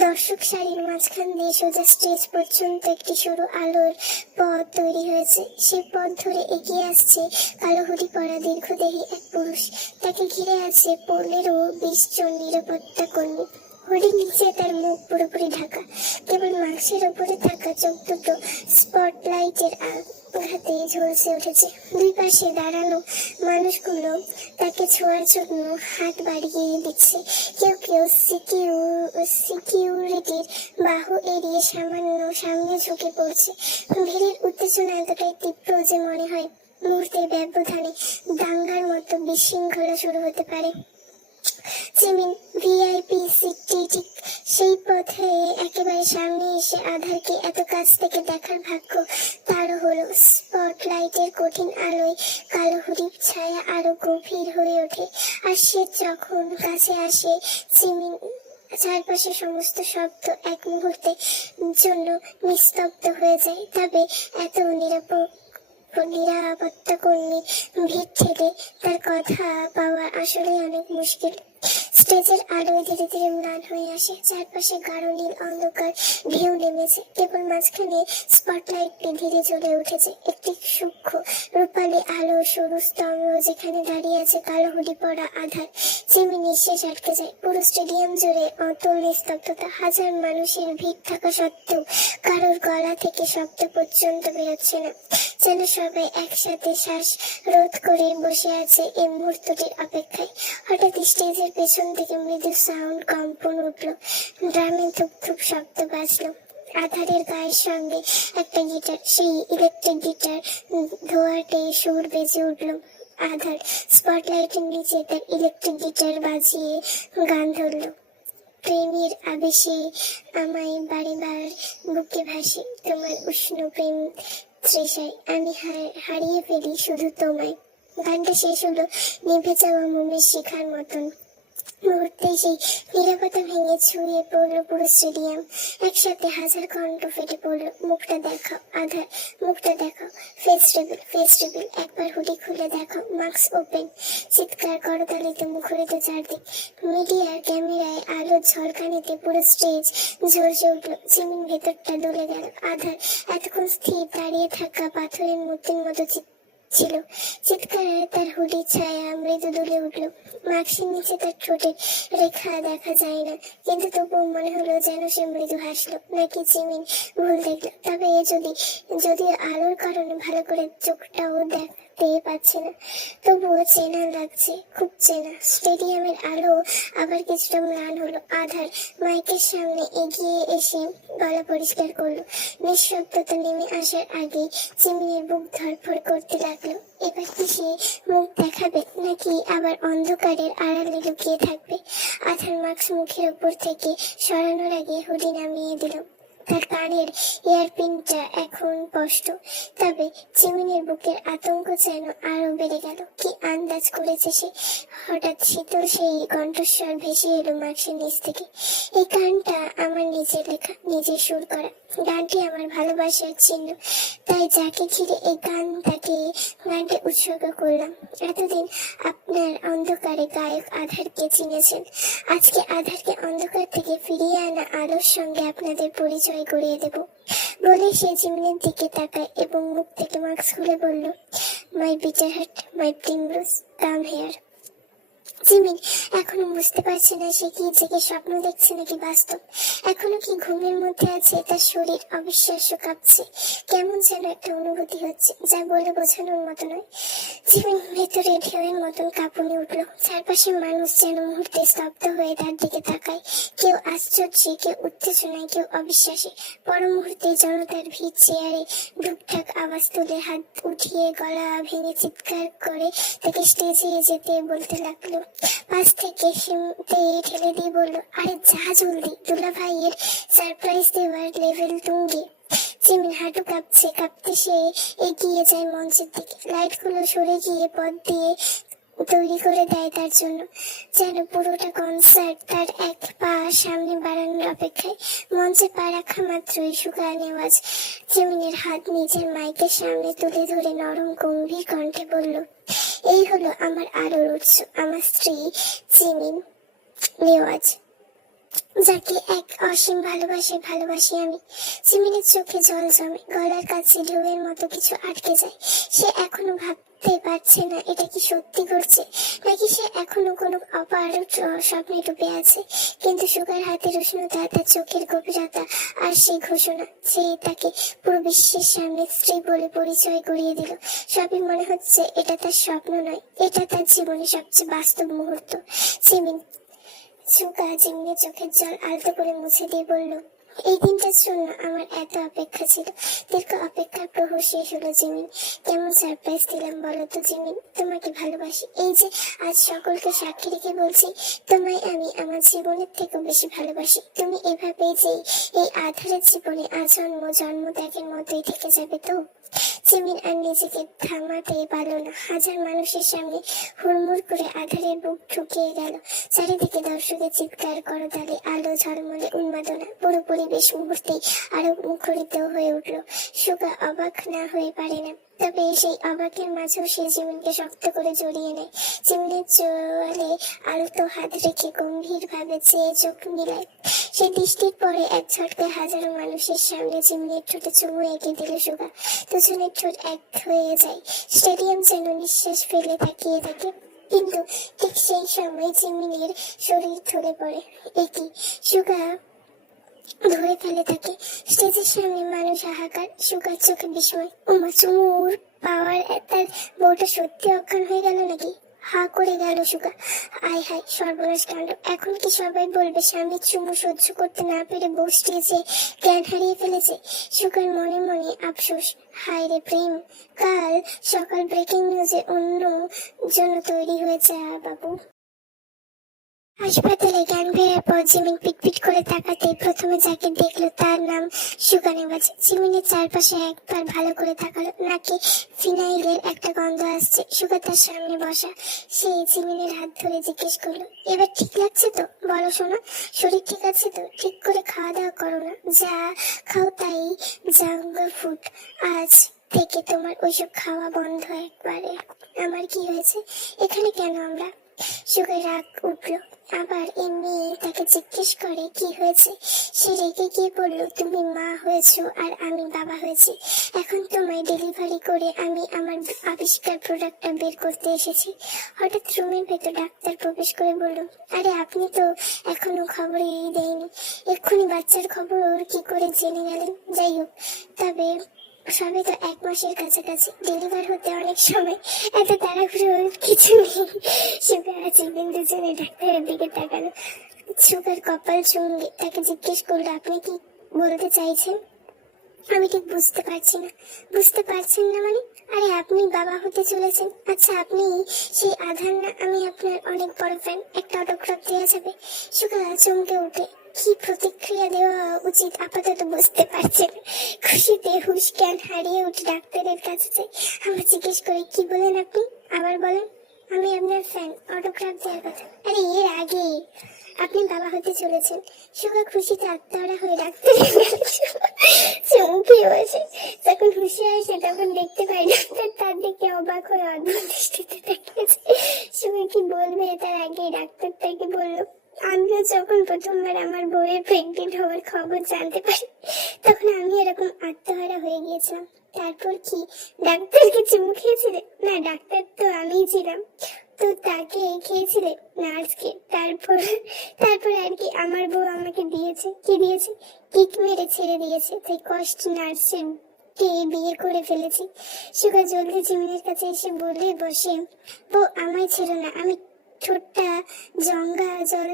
দর্শক সারির মাঝখান দিয়ে সোজা স্টেজ পর্যন্ত একটি সরু আলোর পথ তৈরি হয়েছে। সেই পথ ধরে এগিয়ে আসছে কালো হুডি পরা দীর্ঘদেহী এক পুরুষ। তাকে ঘিরে আছে 15-20 জন নিরাপত্তা কর্মী। হুডির নিচে তার মুখ পুরোপুরি ঢাকা, কেবল মাস্কের উপরে থাকা চোখ দুটো স্পটলাইটের আঘাতে ঝলসে উঠেছে। দুই পাশে দাঁড়ানো মানুষগুলো তাকে ছোঁয়ার জন্য হাত বাড়িয়ে দিচ্ছে। কেউ কেউ সিকিউরিটির বাহু এড়িয়ে সামান্য সামনে ঝুঁকে পড়ছে। ভিড়ের উত্তেজনা এতটাই তীব্র যে মনে হয় মুহূর্তের ব্যবধানে দাঙ্গার মতো বিশৃঙ্খলা শুরু হতে পারে। জিমিন ভিআইপি সিটটি ঠিক সেই পথে একেবারে সামনে এসে আধারকে এত কাছ থেকে দেখার ভাগ্য তারও হলো। স্পটলাইটের কঠিন আলোয় কালো হুডির ছায়া আরো গভীর হয়ে ওঠে। আর সে যখন কাছে আসে, জিমিন চারপাশে সমস্ত শব্দ এক মুহূর্তের জন্য নিস্তব্ধ হয়ে যায়। তবে এত নিরাপত্তা কর্মীর ভিড় থেকে তার কথা পাওয়া আসলে অনেক মুশকিল। স্টেজের আলোয় ধীরে ধীরে ম্লান হয়ে আসে। চারপাশে গাঢ় নীল অন্ধকার ঢেউ নেমেছে। কেবল মাঝখানে স্পটলাইটটি ধীরে জ্বলে উঠেছে একটি সূক্ষ্ম রূপালী আলো সরু স্তম্ভ, যেখানে দাঁড়িয়ে আছে কালো হুডি পরা আধার। জিমি নিঃশ্বাস আটকে যায়। পুরো স্টেডিয়াম জুড়ে অতল নিস্তব্ধতা। হাজার মানুষের ভিড় থাকা সত্ত্বেও কারোর গলা থেকে শব্দ পর্যন্ত বেরোচ্ছে না, যেন সবাই একসাথে শ্বাস রোধ করে বসে আছে এই মুহূর্তটির অপেক্ষায়। হঠাৎ স্টেজের পেছন থেকে মৃদু সাউন্ড কম্পন উঠলো। ড্রামে ধুপ ধুপ শব্দ বাজলো। আধারের গায়ের সঙ্গে একটা গিটার, সেই ইলেকট্রিক গিটার ধোয়াটে সুর বেজে উঠলো। আধার স্পটলাইটের নিচে তার ইলেকট্রিক গিটার বাজিয়ে গান ধরলো। প্রেমের আবেশে আমায় বারেবার বুকে ভাসে, তোমার উষ্ণ প্রেম তৃষায় আমি হারিয়ে ফেলি শুধু তোমায়। গানটা শেষ হলো নিভে যাওয়া মোমের শিখার মতন। মুহূর্তে সেই নীরবতা ভেঙে ছড়িয়ে পড়লো পুরো স্টেডিয়াম। একসাথে হাজার কণ্ঠ ফেটে পড়লো, মুখটা দেখাও আধার, মুখটা দেখাও, ফেস রিভিল, একবার হুডি খুলে দেখাও, মাস্ক ওপেন। চিৎকার করতালিতে মুখরিত চারদিক। মিডিয়ার ক্যামেরায় আলোর ঝলকানিতে পুরো স্টেজ ঝলসে উঠলো। জিমিন ভেতরটা দলে গেল। আধার এতক্ষণ স্থির দাঁড়িয়ে থাকা পাথরের মূর্তির মতো ছিল। চিৎকারে তার হুডির ছায়া মৃদু দুলে উঠলো। মাস্কের নিচে তার ঠোঁটের রেখা দেখা যায় না, কিন্তু তবুও মনে হলো যেন সে মৃদু হাসলো। নাকি জিমিন ভুল দেখলো? তবে যদিও আলোর কারণে ভালো করে চোখটাও দেখতে পাচ্ছে না, তবুও চেনা লাগছে, খুব চেনা। স্টেডিয়ামের আলো আবার কিছুটা ম্লান হলো। আধার মাইকের সামনে এগিয়ে এসে গলা পরিষ্কার করলো। নিঃশব্দতা নেমে আসার আগেই জিমিনের বুক ধড়ফড় করতে লাগলো। এবার কি সে মুখ দেখাবে, নাকি আবার অন্ধকারের আড়ালে লুকিয়ে থাকবে? আধার মাস্ক মুখের উপর থেকে সরানোর আগে হুডি নামিয়ে দিল। তার কানের এয়ারপিনটা এখন স্পষ্ট, তবে জিমিনের বুকের আতঙ্ক যেন আরো বেড়ে গেল। কি আন্দাজ করেছে সে? হঠাৎ শীতল সেই কণ্ঠস্বর ভেসে এলো মাস্কের নিচ থেকে। এই গানটা আমার নিজের লেখা, নিজের সুর করা। গানটি আমার ভালোবাসার চিহ্ন, তাই যাকে ঘিরে এই গান তাকে গানটি উৎসর্গ করলাম। এতদিন আপনার অন্ধকারে গায়ক আধারকে চিনেছেন, আজকে আধারকে অন্ধকার থেকে ফিরিয়ে আনা আলোর সঙ্গে আপনাদের পরিচয় করিয়ে দেব বলে সে জিমিনের দিকে তাকায় এবং মুখ থেকে মাস্ক খুলে বলল, my bitter heart, my primrose, come here. Jimin এখনো বুঝতে পারছে না সে কি জেগে স্বপ্ন দেখছে নাকি বাস্তব। এখনো কি ঘুমের মধ্যে আছে। তার শরীর অবিশ্বাস্য কাঁপছে, কেমন যেন একটা অনুভূতি হচ্ছে যা বলে বোঝানোর মতো নয়। জিমিন ভেতরে ঢেউয়ের মতন কাঁপুনি উঠলো। চারপাশে মানুষ যেন মুহূর্তে স্তব্ধ হয়ে তার দিকে তাকায়, কেউ আশ্চর্যে, কেউ উত্তেজনায়, কেউ অবিশ্বাসে। পর মুহূর্তে জনতার ভিড় চেয়ারে ঢুকঢাক আওয়াজ তুলে হাত উঠিয়ে গলা ভেঙে চিৎকার করে তাকে স্টেজে যেতে বলতে লাগলো। পাশ থেকে সিমতে ঠেলে দিয়ে বললো, আরে যা জলদি, দুলা ভাইয়ের সারপ্রাইজ দেওয়ার লেভেল তুঙ্গে। জিমিন হাঁটু কাঁপছে, কাঁপতে সে এগিয়ে যায় মঞ্চের দিকে। লাইটগুলো সরে গিয়ে পথ দিয়ে তৈরি করে দেয় তার জন্য, যেন পুরোটা কনসার্ট তার এক পা সামনে বাড়ানোর অপেক্ষায়। মঞ্চে পা রাখা মাত্রই সুগা নেওয়াজ জিমিনের হাত নিজের মাইকের সামনে তুলে ধরে নরম গম্ভীর কণ্ঠে বলল, এই হলো আমার আলোর উৎস, আমার স্ত্রী জিমিন নেওয়াজ, যাকে এক অসীম ভালোবাসি আমি। জিমিনের চোখে জল জমে, গলার কাছে ঢেউয়ের মতো কিছু আটকে যায়। সে এখনো ভাবতে পারছে না এটা কি সত্যি ঘটছে নাকি সে এখনো কোনো অপার স্বপ্নে ডুবে আছে। কিন্তু সুগার হাতের উষ্ণতা, তার চোখের গভীরতা আর সেই ঘোষণা যে তাকে পুরো বিশ্বের সামনে স্ত্রী বলে পরিচয় করিয়ে দিল, সবই মনে হচ্ছে এটা তার স্বপ্ন নয়, এটা তার জীবনের সবচেয়ে বাস্তব মুহূর্ত। জিমিন সুগা জিমিনের চোখের জল আলতো করে মুছে দিয়ে বলল, এই দিনটার জন্য আমার এত অপেক্ষা ছিল। দীর্ঘ অপেক্ষার প্রহর শেষ হলো জিমিন। কেমন সারপ্রাইজ দিলাম বলো তো জিমিন, তোমাকে ভালোবাসি। এই যে আজ সকলকে সাক্ষী রেখে বলছি, তোমায় আমি আমার জীবনের থেকেও বেশি ভালোবাসি। তুমি এভাবেই যে এই আধারের জীবনে আজন্ম জন্ম ত্যাগের মতোই থেকে যাবে তো। জিমিন আর নিজেকে থামাতে পারল না। হাজার মানুষের সামনে হুড়মুড় করে আধারের বুক ঠুকিয়ে গেল। চারিদিকে দর্শকের চিৎকার, করতালি, আলো ঝলমলে উন্মাদনা। পুরো পরিবেশ মুহূর্তেই আরো মুখরিত হয়ে উঠল। সুগা অবাক না হয়ে পারে না, তবে সেই অবাকের মাঝেও সে জিমিনকে শক্ত করে জড়িয়ে নেয়। জিমিনের চোয়ালে আলতো হাত রেখে গম্ভীর ভাবে চেয়ে চোখ মিলায়। সেই দৃষ্টির পরে এক ঝটকায় হাজারো মানুষের সামনে জিমিনের ঠোঁটে চুমু এঁকে দিল সুগা। দুজনের ঠোঁট এক হয়ে যায়। স্টেডিয়াম যেন নিঃশ্বাস ফেলে তাকিয়ে থাকে। কিন্তু ঠিক সেই সময় জিমিনের শরীর ধরে পড়ে। একই সুগা ধরে ফেলে তাকে। স্টেজের সামনে মানুষ হাহাকার, সুগার চোখে বিস্ময়। ওমা, চুমুর পাওয়ার তার বউটা সত্যি অজ্ঞান হয়ে গেল নাকি? হা করে গেল সুগা। আয় হায়, সর্বনাশ কাণ্ড। এখন কি সবাই বলবে স্বামীর চুমু সহ্য করতে না পেরে বউ স্টেজে জ্ঞান হারিয়ে ফেলেছে? সুগার মনে মনে আফসোস, হায় রে প্রেম, কাল সকাল ব্রেকিং নিউজে অন্য জন্য তৈরি হয়ে যা বাবু। হাসপাতালে জ্ঞান ফেরার পর জিমিন পিটপিট করে তাকাতে প্রথমে যাকে দেখলো তার নাম সুগা নেওয়াজ। জিমিনের চারপাশে একবার ভালো করে তাকালো, নাকি ফিনাইলের একটা গন্ধ আসছে। সুগা তার সামনে বসা, সে জিমিনের হাত ধরে জিজ্ঞেস করলো, এবার ঠিক লাগছে তো? বলো শোনা, শরীর ঠিক আছে তো? ঠিক করে খাওয়া দাওয়া করো না, যা খাও তাই জাঙ্ক ফুড। আজ থেকে তোমার ওইসব খাওয়া বন্ধ একবারে। আমার কি হয়েছে এখানে, কেন আমরা? সুগার রাগ উঠলো। আবার এমনি তাকে জিজ্ঞেস করে কি হয়েছে। সে রেগে গিয়ে বলল, তুমি মা হয়েছো আর আমি বাবা হয়েছি। এখন তোমায় ডেলিভারি করে আমি আমার আবিষ্কার প্রোডাক্টটা বের করতে এসেছি। হঠাৎ রুমের ভেতর ডাক্তার প্রবেশ করে বলল, আরে আপনি তো এখনো খবরই দেয়নি, এক্ষুনি বাচ্চার খবর ওর কি করে জেনে গেলেন? যাই হোক, তবে সবে তো 1 মাসের কাছাকাছি, ডেলিভার হতে অনেক সময়, এত তাড়াহুড়োর কিছু নেই। সুগার আছে কিন্তু জেনে ডাক্তারের দিকে তাকালো। সুগার কপাল চুঙ্গে তাকে জিজ্ঞেস করলো, আপনি কি বলতে চাইছেন? আমি ঠিক বুঝতে পারছি না। বুঝতে পারছেন না মানে? আরে আপনি বাবা হতে চলেছেন। আচ্ছা, আপনি সেই আধার না? আমি আপনার অনেক বড় ফ্যান, একটা অটোগ্রাফ দেওয়া যাবে? সুগা চমকে উঠে কি প্রতিক্রিয়া দেওয়া উচিত আপাতত বুঝতে পারছেন। খুশিতে হুশ জ্ঞান হারিয়ে উঠে ডাক্তারের কাছে যাই। আমার জিজ্ঞেস করে, কি বলেন আপনি? আবার বলেন। আমি আপনার ফ্যান, অটোগ্রাফ দেওয়ার কথা। আরে এর আগে আপনি বাবা হতে চলেছেন। সুগা খুশিতে আত্মহারা হয়ে ডাক্তারের চমকে বসে। যখন খুশি আসে তখন দেখতে পাই ডাক্তার তার দিকে অবাক হয়ে অদ্ভুত দৃষ্টিতে তাকিয়েছে। সুগা কি বলবে তার আগে ডাক্তার তাকে বলল, আমিও যখন প্রথমবার আমার বউয়ের প্রেগনেন্ট হওয়ার খবর জানতে পারি তখন আমি এরকম আত্মহারা হয়ে গিয়েছিলাম। তারপর কি ডাক্তারকে চুমু খেয়েছিলে? না, ডাক্তার তো আমিই ছিলাম। তো তাকে খেয়েছিলে নার্সকে, তারপর তারপর আর কি আমার বউ আমাকে দিয়েছে, কি দিয়েছে, কিক মেরে ছেড়ে দিয়েছে, তাই কষ্ট নার্সের কে বিয়ে করে ফেলেছি। সুগা জলদি জিমিনের কাছে এসে বলে বসে, বউ আমায় ছিল না, আমি ঠোঁটটা গঙ্গা জল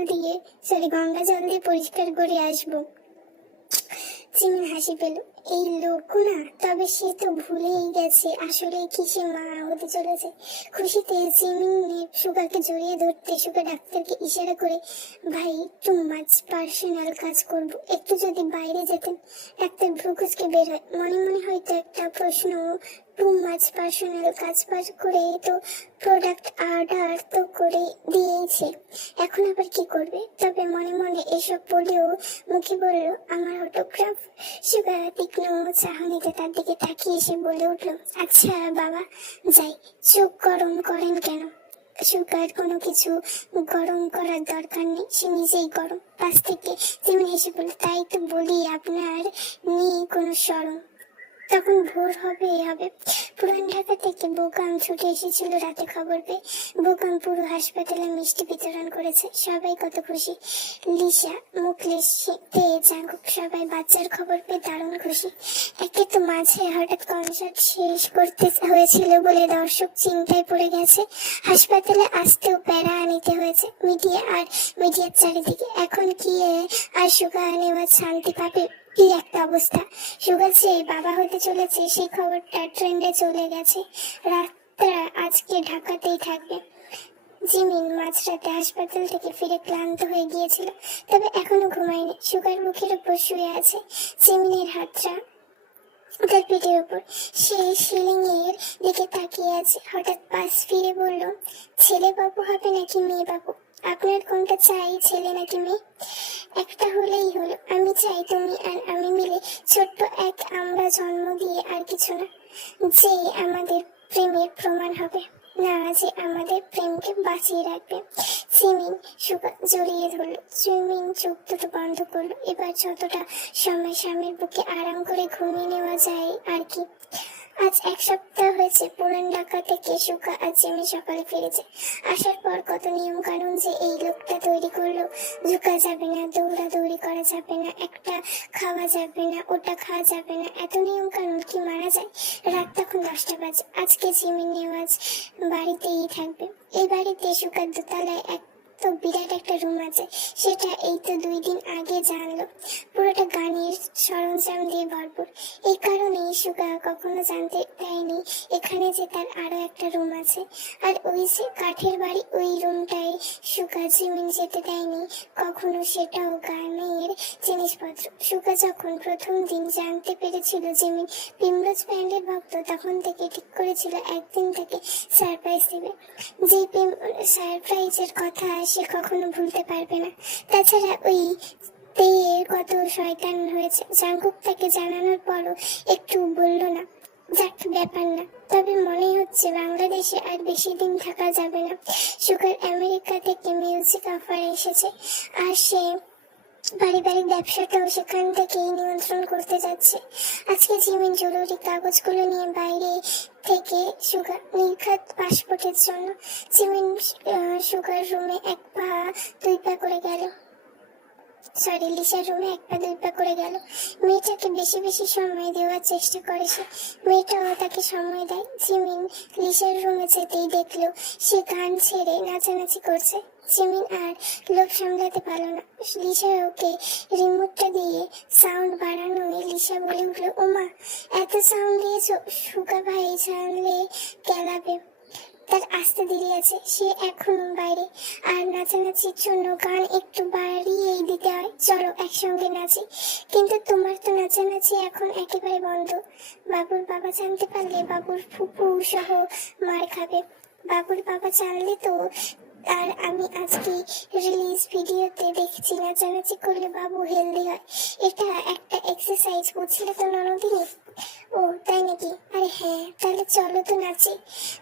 দিয়ে পরিষ্কার করে আসবো। জিমিন হাসি পেল, এই লোক না, তবে সে তো ভুলেই গেছে আসলে কি সে মা হতে চলেছে। খুশিতে জিমিন সুগাকে জড়িয়ে ধরতে সুগা ডাক্তারকে ইশারা করে, ভাই টু মাচ পার্সোনাল কাজ করব, একটু যদি বাইরে যেতেন। ডাক্তার ভ্রুকুচকে বের হয়, মনে মনে হয়তো একটা প্রশ্ন, টু মাচ পার্সোনাল কাজ পার করে তো প্রোডাক্ট অর্ডার তো করে দিয়েছে, এখন আবার কি করবে। তবে মনে মনে এসব বলেও মুখে বলল, আমার অটোগ্রাফ। সুগা তীক্ষ্ণ চাহনিতে তার দিকে তাকিয়ে এসে বলে উঠল, আচ্ছা বাবা যাই, চোখ গরম করেন কেন। সুগার কোনো কিছু গরম করার দরকার নেই, সে নিজেই গরম। পাশ থেকে যেমন হেসে বলল, তাই তো বলি আপনার নেই কোনো শরম। তখন ভোর হবে পুরান ঢাকা থেকে বোকাম ছুটে এসেছিল রাতে খবর পেয়ে। বোকাম পুরো হাসপাতালে মিষ্টি বিতরণ করেছে, সবাই কত খুশি। লিসা, মুখলেশ, জাঙ্কুক সবাই বাচ্চার খবর পেয়ে দারুণ খুশি। একে তো মাঝে হঠাৎ কনসার্ট শেষ করতে হয়েছিল বলে দর্শক চিন্তায় পড়ে গেছে, হাসপাতালে আসতেও প্যারা আনিতে হয়েছে মিডিয়ার চারিদিকে। এখন কি আর সুগা নেওয়ার শান্তি পাবে? কি একটা অবস্থা। সুগা যে বাবা হতে চলেছে সেই খবরটা ট্রেন্ডে চলে গেছে, রাতটা আজকে ঢাকাতেই থাকবে। জিমিন মাঝরাতে হাসপাতাল থেকে ফিরে ক্লান্ত হয়ে গিয়েছিল, তবে এখনো ঘুমায়নি। সুগার মুখের উপর শুয়ে আছে, জিমিনের হাতটা তার পিঠের উপর, সে সিলিং এর দিকে তাকিয়ে আছে। হঠাৎ পাশ ফিরে বলল, ছেলে বাবু হবে নাকি মেয়ে বাবু? আপনার কোনটা চাই, ছেলে নাকি মেয়ে? একটা হলেই হলো। আমি চাই তুমি আর আমি মিলে ছোট্ট এক আমরা জন্ম দিয়ে, আর কিছু না, যে আমাদের প্রেমের প্রমাণ হবে, না যে আমাদের প্রেমকে বাঁচিয়ে রাখবে। জিমিন সুগা জড়িয়ে ধরলো, জিমিন চোখ দুটো বন্ধ করলো। এবার যতটা সময় স্বামীর বুকে আরাম করে ঘুমিয়ে নেওয়া যায় আর কি। আজ এক সপ্তাহ হয়েছে পুরান ঢাকা থেকে সুগা আর জিমি সকালে ফিরেছে। আসার পর কত নিয়ম কানুন যে এই লোকটা তৈরি করলো, ঝুঁকা যাবে না, দৌড়াদৌড়ি করা যাবে না, একটা খাওয়া যাবে না, ওটা খাওয়া যাবে না, এত নিয়ম কানুন কি মারা যায়? রাত তখন 10টা বাজে। আজকে জিমি নেওয়াজ বাড়িতেই থাকবে। এই বাড়িতে সুগার দোতলায় তো বিরাট একটা রুম আছে, সেটা এই তো 2 দিন আগে জানলো। পুরোটা গানের সরঞ্জাম দিয়ে ভরপুর। এই কারণেই সুগা কখনো জানতে দেয়নি এখানে যে তার আরো একটা রুম আছে। আর ওই যে কাঠের বাড়ি, ওই রুমটাই সুগা জিমিন যেতে দেয়নি কখনো, সেটাও গানের জিনিসপত্র। সুগা যখন প্রথম দিন জানতে পেরেছিল জিমিন পিমরোজ ব্যান্ডের ভক্ত, তখন থেকে ঠিক করেছিল একদিন তাকে সারপ্রাইজ দেবে। যে সারপ্রাইজের কথা সে কখনো ভুলতে পারবে না। তাছাড়া ওই তেয়ের কত শয়তান হয়েছে, জাঙ্কুক তাকে জানানোর পরও একটু বলল না। যাক, ব্যাপার না। তবে মনে হচ্ছে বাংলাদেশে আর বেশি দিন থাকা যাবে না। সুগার আমেরিকা থেকে মিউজিক অফার এসেছে, আর সে পারিবারিক ব্যবসাটাও সেখান থেকেই নিয়ন্ত্রণ করতে যাচ্ছে। আজকে জিমিন জরুরি কাগজগুলো নিয়ে বাইরে থেকে সুগা নির্ঘাত পাসপোর্টের জন্য। জিমিন সুগার রুমে 1 পা 2 পা করে গেল, লিসার রুমে 1 পা 2 পা করে গেল। মেয়েটাকে বেশি বেশি সময় দেওয়ার চেষ্টা করে সে, মেয়েটাও তাকে সময় দেয়। জিমিন লিসার রুমে যেতেই দেখলো সে গান ছেড়ে নাচানাচি করছে। জিমিন আর লোভ সামলাতে পারল না, লিসা ওকে রিমোটটা দিয়ে সাউন্ড বাড়ানো। লিসা বলে উঠলো, ওমা এত সাউন্ড দিয়েছো, সুগা ভাই জানলে কেলাবে। তার আসতে দেরি আছে, সে এখনো বাইরে। আর নাচানাচির জন্য গান একটু বাড়িয়েই দিতে হয়, চলো একসঙ্গে নাচি। কিন্তু তোমার তো নাচানাচি এখন একেবারে বন্ধ। বাবুর বাবা জানতে পারলে বাবুর ফুপু সহ মার খাবে। বাবুর বাবা জানলে তো। আর আমি আজকে রিলিজ ভিডিওতে দেখছি নাচানাচি করলে বাবু হেলদি হয়, এটা একটা এক্সারসাইজ, বুঝলে তো ননদিনী? ও তাই নাকি? আরে হ্যাঁ, তাহলে চলো তো নাচি।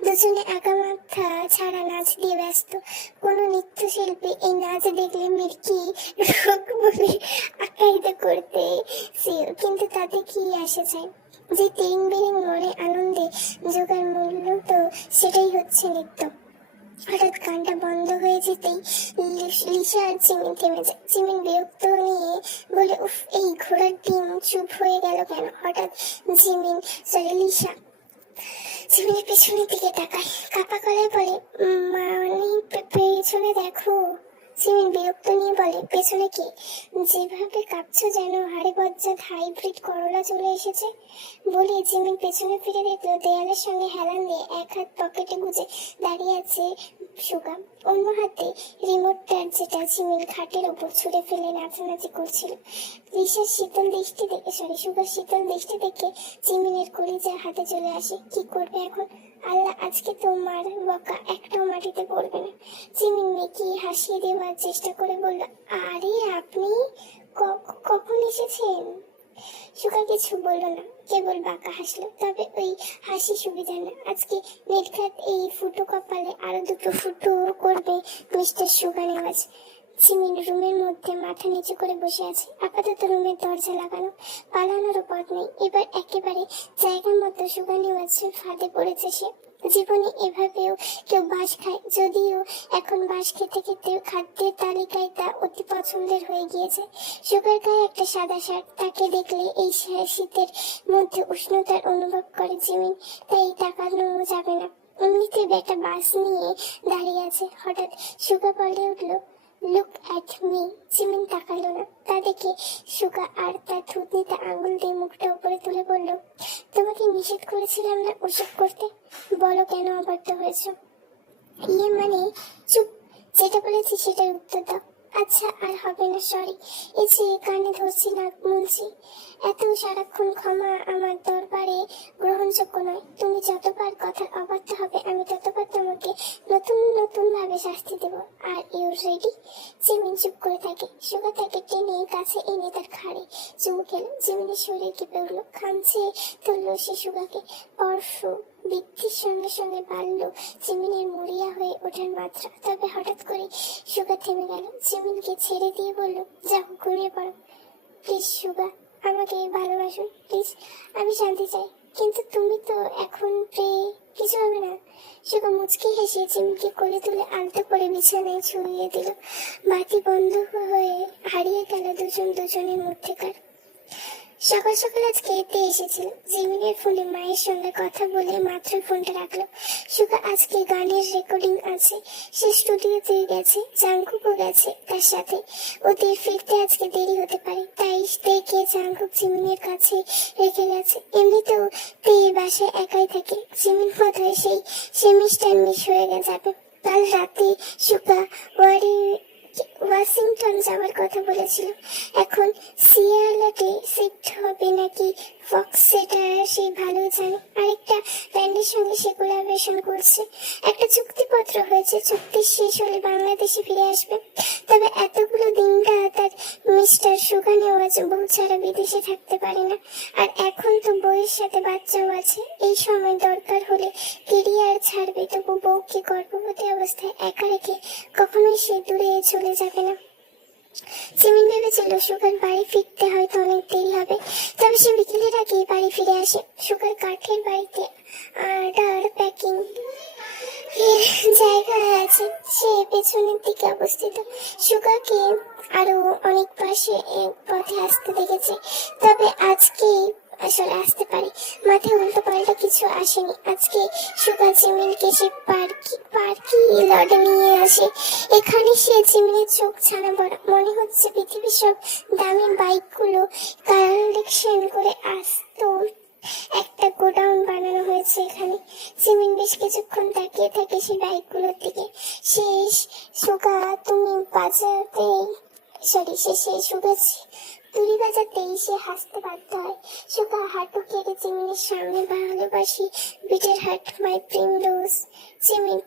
দুজনে আগামাথা ছাড়া নাচ দিয়ে ব্যস্ত। কোনো নৃত্যশিল্পী এই নাচ দেখলে মির্কি রোগ বলে আখ্যায়িত করতে, কিন্তু তাতে কি আসে যায়? যে তিন বেরিং মনে আনন্দে জোগাড় মূল্য, তো সেটাই হচ্ছে নৃত্য। হঠাৎ গানটা বন্ধ হয়ে যেতেই লিসা আর জিমিন থেমে যায়। জিমিন বিরক্ত নিয়ে বলে, উফ, এই ঘোড়ার ডিম চুপ হয়ে গেল কেন? হঠাৎ লিসা জিমিনের পেছনের দিকে তাকায়, কাপা গলায় বলে, মানে পেছনে দেখো। জিমিন বিরক্ত নিয়ে বলে, পেছনে কি? যেভাবে কাঁপছো যেন হাড়ে বজ্জাত হাইব্রিড করলা চলে এসেছে। বলে জিমিন পেছনে ফিরে দেখলো দেয়ালের সঙ্গে হেলান দিয়ে এক হাত পকেটে গুজে দাঁড়িয়ে আছে সুগা, অন্য হাতে রিমোটটার, যেটা জিমিন খাটের উপর ছুঁড়ে ফেলে নাচানাচি করছিল। লিসার শীতল দৃষ্টি দেখে সুগার শীতল দৃষ্টি দেখে জিমিনের কলিজা হাতে চলে আসে। কি করবে এখন? আল্লাহ, আজকে তো মার বকা একটাও মাটিতে পড়বে না। জিমিন মেকি হাসিয়ে দেওয়ার চেষ্টা করে বলল, আরে আপনি কখন এসেছেন? সুগা কিছু বলল না, কেবল বাঁকা হাসলো। তবে ওই হাসি সুবিধা না, আজকে নির্ঘাত এই ফুটো কপালে আরো দুটো ফুটো করবে মিস্টার সুগা নেওয়াজ। জিমিন রুমের মধ্যে মাথা নিচু করে বসে আছে। আপাতত রুমের দরজা লাগানো, পালানোরও পথ নেই। এবার একেবারে জায়গার মতো সুগা নেওয়াজের ফাঁদে পড়েছে সে। জীবনে এভাবেও কেউ বাঁশ খায়, যদিও এখন বাঁশ খেতে খেতে খাদ্যের তালিকায় তা অতি পছন্দের হয়ে গিয়েছে। সুগার গায়ে একটা সাদা শার্ট, তাকে দেখলে এই শীতের মধ্যে উষ্ণতার অনুভব করে জিমিন, তাই তাকানো যাবে না। এমনিতে একটা বাস নিয়ে দাঁড়িয়ে আছে। হঠাৎ সুগা বলে উঠলো, লুক অ্যাট মি। জিমিন তাকালো না। তা দেখে সুগা আর তার থুতনিতে আঙুল দিয়ে মুখটা উপরে তুলে বলল, তোমাকে নিষেধ করেছিলাম না ওসব করতে? বলো কেন অবাধ্য হয়েছ? মানে চুপ, যেটা বলেছি সেটার উত্তর দাও। আচ্ছা, আর হবে না, সরি। এই যে কানে ধরছি না বলছি, এত সারাক্ষণ ক্ষমা আমার দরবারে গ্রহণযোগ্য নয়। তুমি যতবার কথার অবাধ্য হবে আমি ততবার তোমাকে নতুন নতুন ভাবে শাস্তি দেব। Are you ready? জিমিন চুপ করে থাকে। সুগা তাকে টেনে কাছে এনে তার ঘাড়ে চুমু খেল। জিমিনের শরীর কেঁপে উঠলো, খামছে তুললো সে সুগাকে। স্পর্শ বৃদ্ধির সঙ্গে সঙ্গে বাড়লো জিমিনের মরিয়া হয়ে ওঠার মাত্রা। তবে হঠাৎ করে সুগা থেমে গেল। জিমিনকে ছেড়ে দিয়ে বলল, যাও ঘুমিয়ে পড়ো। প্লিজ সুগা, আমাকে ভালোবাসো প্লিজ, আমি শান্তি চাই। কিন্তু তুমি তো এখন কিছু হবে না। সুগা মুচকি হেসে জিমিনকে কোলে তুলে আলতো করে বিছানায় ছড়িয়ে দিল। বাতি বন্ধ হয়ে হারিয়ে গেল দুজনের মধ্যেকার। সকাল সকাল আজকে এতে এসেছিল। জিমিনের ফোনে মায়ের সঙ্গে কথা বলে মাত্র ফোনটা রাখলো। সুগা আজকে গানের রেকর্ডিং আছে, সে স্টুডিওতে গেছে, জাংকুকও গেছে তার সাথে। ওদের ফিরতে আজকে দেরি হতে পারে, তাই দেখে জাংকুক জিমিনের কাছে রেখে গেছে। এমনিতেও বাসায় একাই থাকে। জিমিন বোধহয় সেই সেমিস্টার মিস হয়ে যাবে। কাল রাতে সুগা ওয়াশিংটন যাওয়ার কথা বলেছিল। এখন সিয়াটলে শিফট হবে নাকি ফক্স, সেটা সে ভালো জানে। আরেকটা ব্যান্ডের সঙ্গে সে কোলাবোরেশন করছে। একটা চুক্তিপত্র হয়েছে, চুক্তি শেষ হলে বাংলাদেশে ফিরে আসবে। তবে এতগুলো দিনটা তার মিস্টার সুগা নেওয়াজ বউ ছাড়া বিদেশে থাকতে পারে না। আর এখন তো বউয়ের সাথে বাচ্চাও আছে। এই সময় দরকার হলে কেরিয়ার ছাড়বে, তবু বউকে গর্ভবতী অবস্থায় একা রেখে কখনোই সে দূরে চলে যাবে না। জিমিন ভেবেছিল সুগার বাড়ি ফিরতে হয়তো অনেক দেরি হবে, তবে সে বিকেলের আগে বাড়ি ফিরে আসে। সুগার কাঠের বাড়িতে আর্ডার প্যাকিং জায়গা আছে, সে পেছনের দিকে অবস্থিত। সুগাকে আরো অনেক পাশে পথে আসতে দেখেছে, তবে আজকে আসলে আসতে পারে। মাথায় উল্টো পাল্টা কিছু আসেনি। আজকে সুগা জিমিনকে সে পার্কি লডে নিয়ে আসে। এখানে সে জিমিনের চোখ ছানা বড়। মনে হচ্ছে পৃথিবীর সব দামি বাইকগুলো কালেকশন করে আসতো একটা গোডাউন বানানো হয়েছে এখানে। জিমিন বেশ কিছুক্ষণ তাকিয়ে থাকে সেই বাইকগুলোর দিকে। শেষ সুগা তুমি বাজাতে শেষে সুগা তুলি বাজাতেই সে হাসতে বাধ্য হয়। সুগা হাঁটু কেটে জিমিনের সামনে ভালোবাসি বিটের হার্ট মাই প্রিমরোজ। জিমিন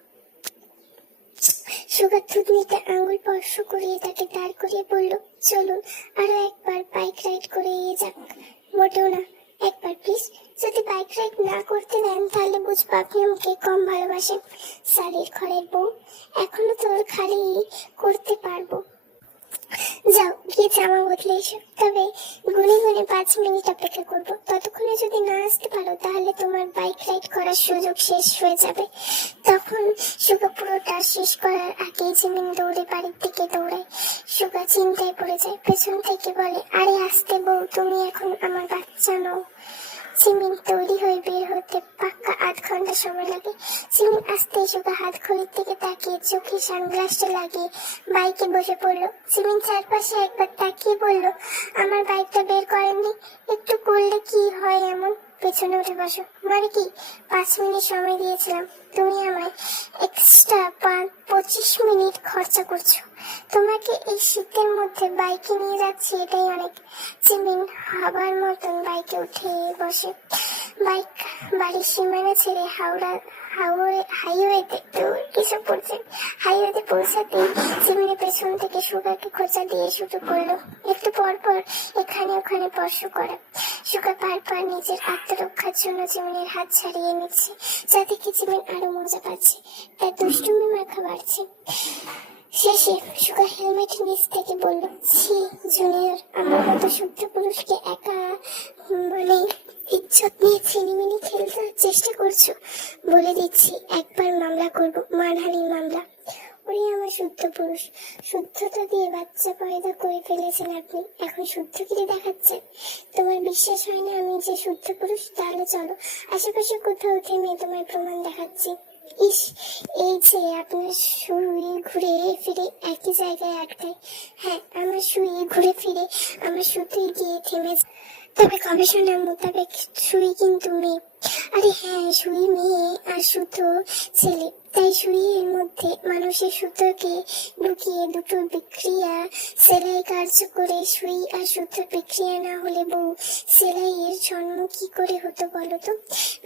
সুগা থুতনিতে আঙুল স্পর্শ করিয়ে তাকে দাঁড় করিয়ে বলল, চলুন আরো একবার বাইক রাইড করে যাক। মোটেও না, একবার প্লিজ। যদি বাইক রাইড না করতে দেন তাহলে বুঝবো আপনি আমাকে কম ভালোবাসেন। সারির ঘরের বউ, এখনো তোর খালি করতে পারবো। যাও গিয়ে জামা বদলে এসো, তবে গুনে গুনে 5 মিনিট অপেক্ষা করবো। ততক্ষণে যদি না আসতে পারো তাহলে তোমার বাইক রাইড করার সুযোগ শেষ হয়ে যাবে। তখন সুগা পুরোটা শেষ করার আগেই জিমিন দৌড়ে বাড়ির দিকে দৌড়ায়। সুগা চিন্তায় পড়ে যায়, পেছন থেকে বলে, আরে আসতে বউ, তুমি এখন আমার বাচ্চা নও। জিমিন তৈরি হয়ে বের হতে পাক্কা 8 ঘন্টা সময় লাগে। জিমিন আসতে সুগা হাত ঘড়ির দিকে তাকিয়ে চোখে সানগ্লাসটা লাগিয়ে বাইকে বসে পড়লো। জিমিন চারপাশে একবার তাকিয়ে বলল, আমার বাইকটা বের করেননি? একটু করলে কি হয় এমন? পেছনে উঠে বসো। মানে কি? 5 মিনিট সময় দিয়েছিলাম, তুমি আমায় এক্সট্রা 25 মিনিট খরচা করছো। তোমাকে এই শীতের মধ্যে বাইকে নিয়ে যাচ্ছি, এটাই অনেক। জিমিন হাবার মতন বাইকে উঠে বসে। বাইক বাড়ির সীমানা ছেড়ে হাইওয়েতে কিছু পড়ছে। হাইওয়েতে পৌঁছাতে জিমিনের পেছন থেকে সুগাকে খোঁচা দিয়ে শুরু করলো। একটু পর পর এখানে ওখানে স্পর্শ করা। সুগা বারবার নিজের আত্মরক্ষার জন্য জিমিনের হাত ছাড়িয়ে নিচ্ছে, যাতে কি জিমিন আরো মজা পাচ্ছে, তার দুষ্টুমি মাখা বাড়ছে। শেষে সুগা হেলমেট নিচ থেকে বলল, ছি জুনিয়র, আমার মতো শুদ্ধ পুরুষকে একা মানে ইজ্জত নিয়ে ছিনিমিনি খেলতে চেষ্টা করছো? বলে দিচ্ছি, একবার মামলা করব, মানহানির মামলা। ওরে আমার শুদ্ধ পুরুষ, শুদ্ধতা দিয়ে বাচ্চা পয়দা করে ফেলেছেন আপনি, এখন শুদ্ধগিরি দেখাচ্ছেন? তোমার বিশ্বাস হয় না আমি যে শুদ্ধ পুরুষ? তাহলে চলো আশেপাশে কোথাও থেমে তোমার প্রমাণ দেখাচ্ছি। ইস, এই যে আপনার সুই ঘুরে ফিরে একই জায়গায় আটকায়। হ্যাঁ, আমার সুই ঘুরে ফিরে আমার সুতোয় গিয়ে থেমে, তবে গবেষণার মোতাবেক সুই কিন্তু মেয়ে। আরে হ্যাঁ, সুই মেয়ে আর সুতো ছেলে, তাই সুইয়ের মধ্যে মানুষের সুতোকে ঢুকিয়ে দুটো বিক্রিয়া সেলাই কার্য করে সুই আর সুতোর বিক্রিয়া না হলে বউ সেলাইয়ের জন্ম কি করে হতো বলো তো?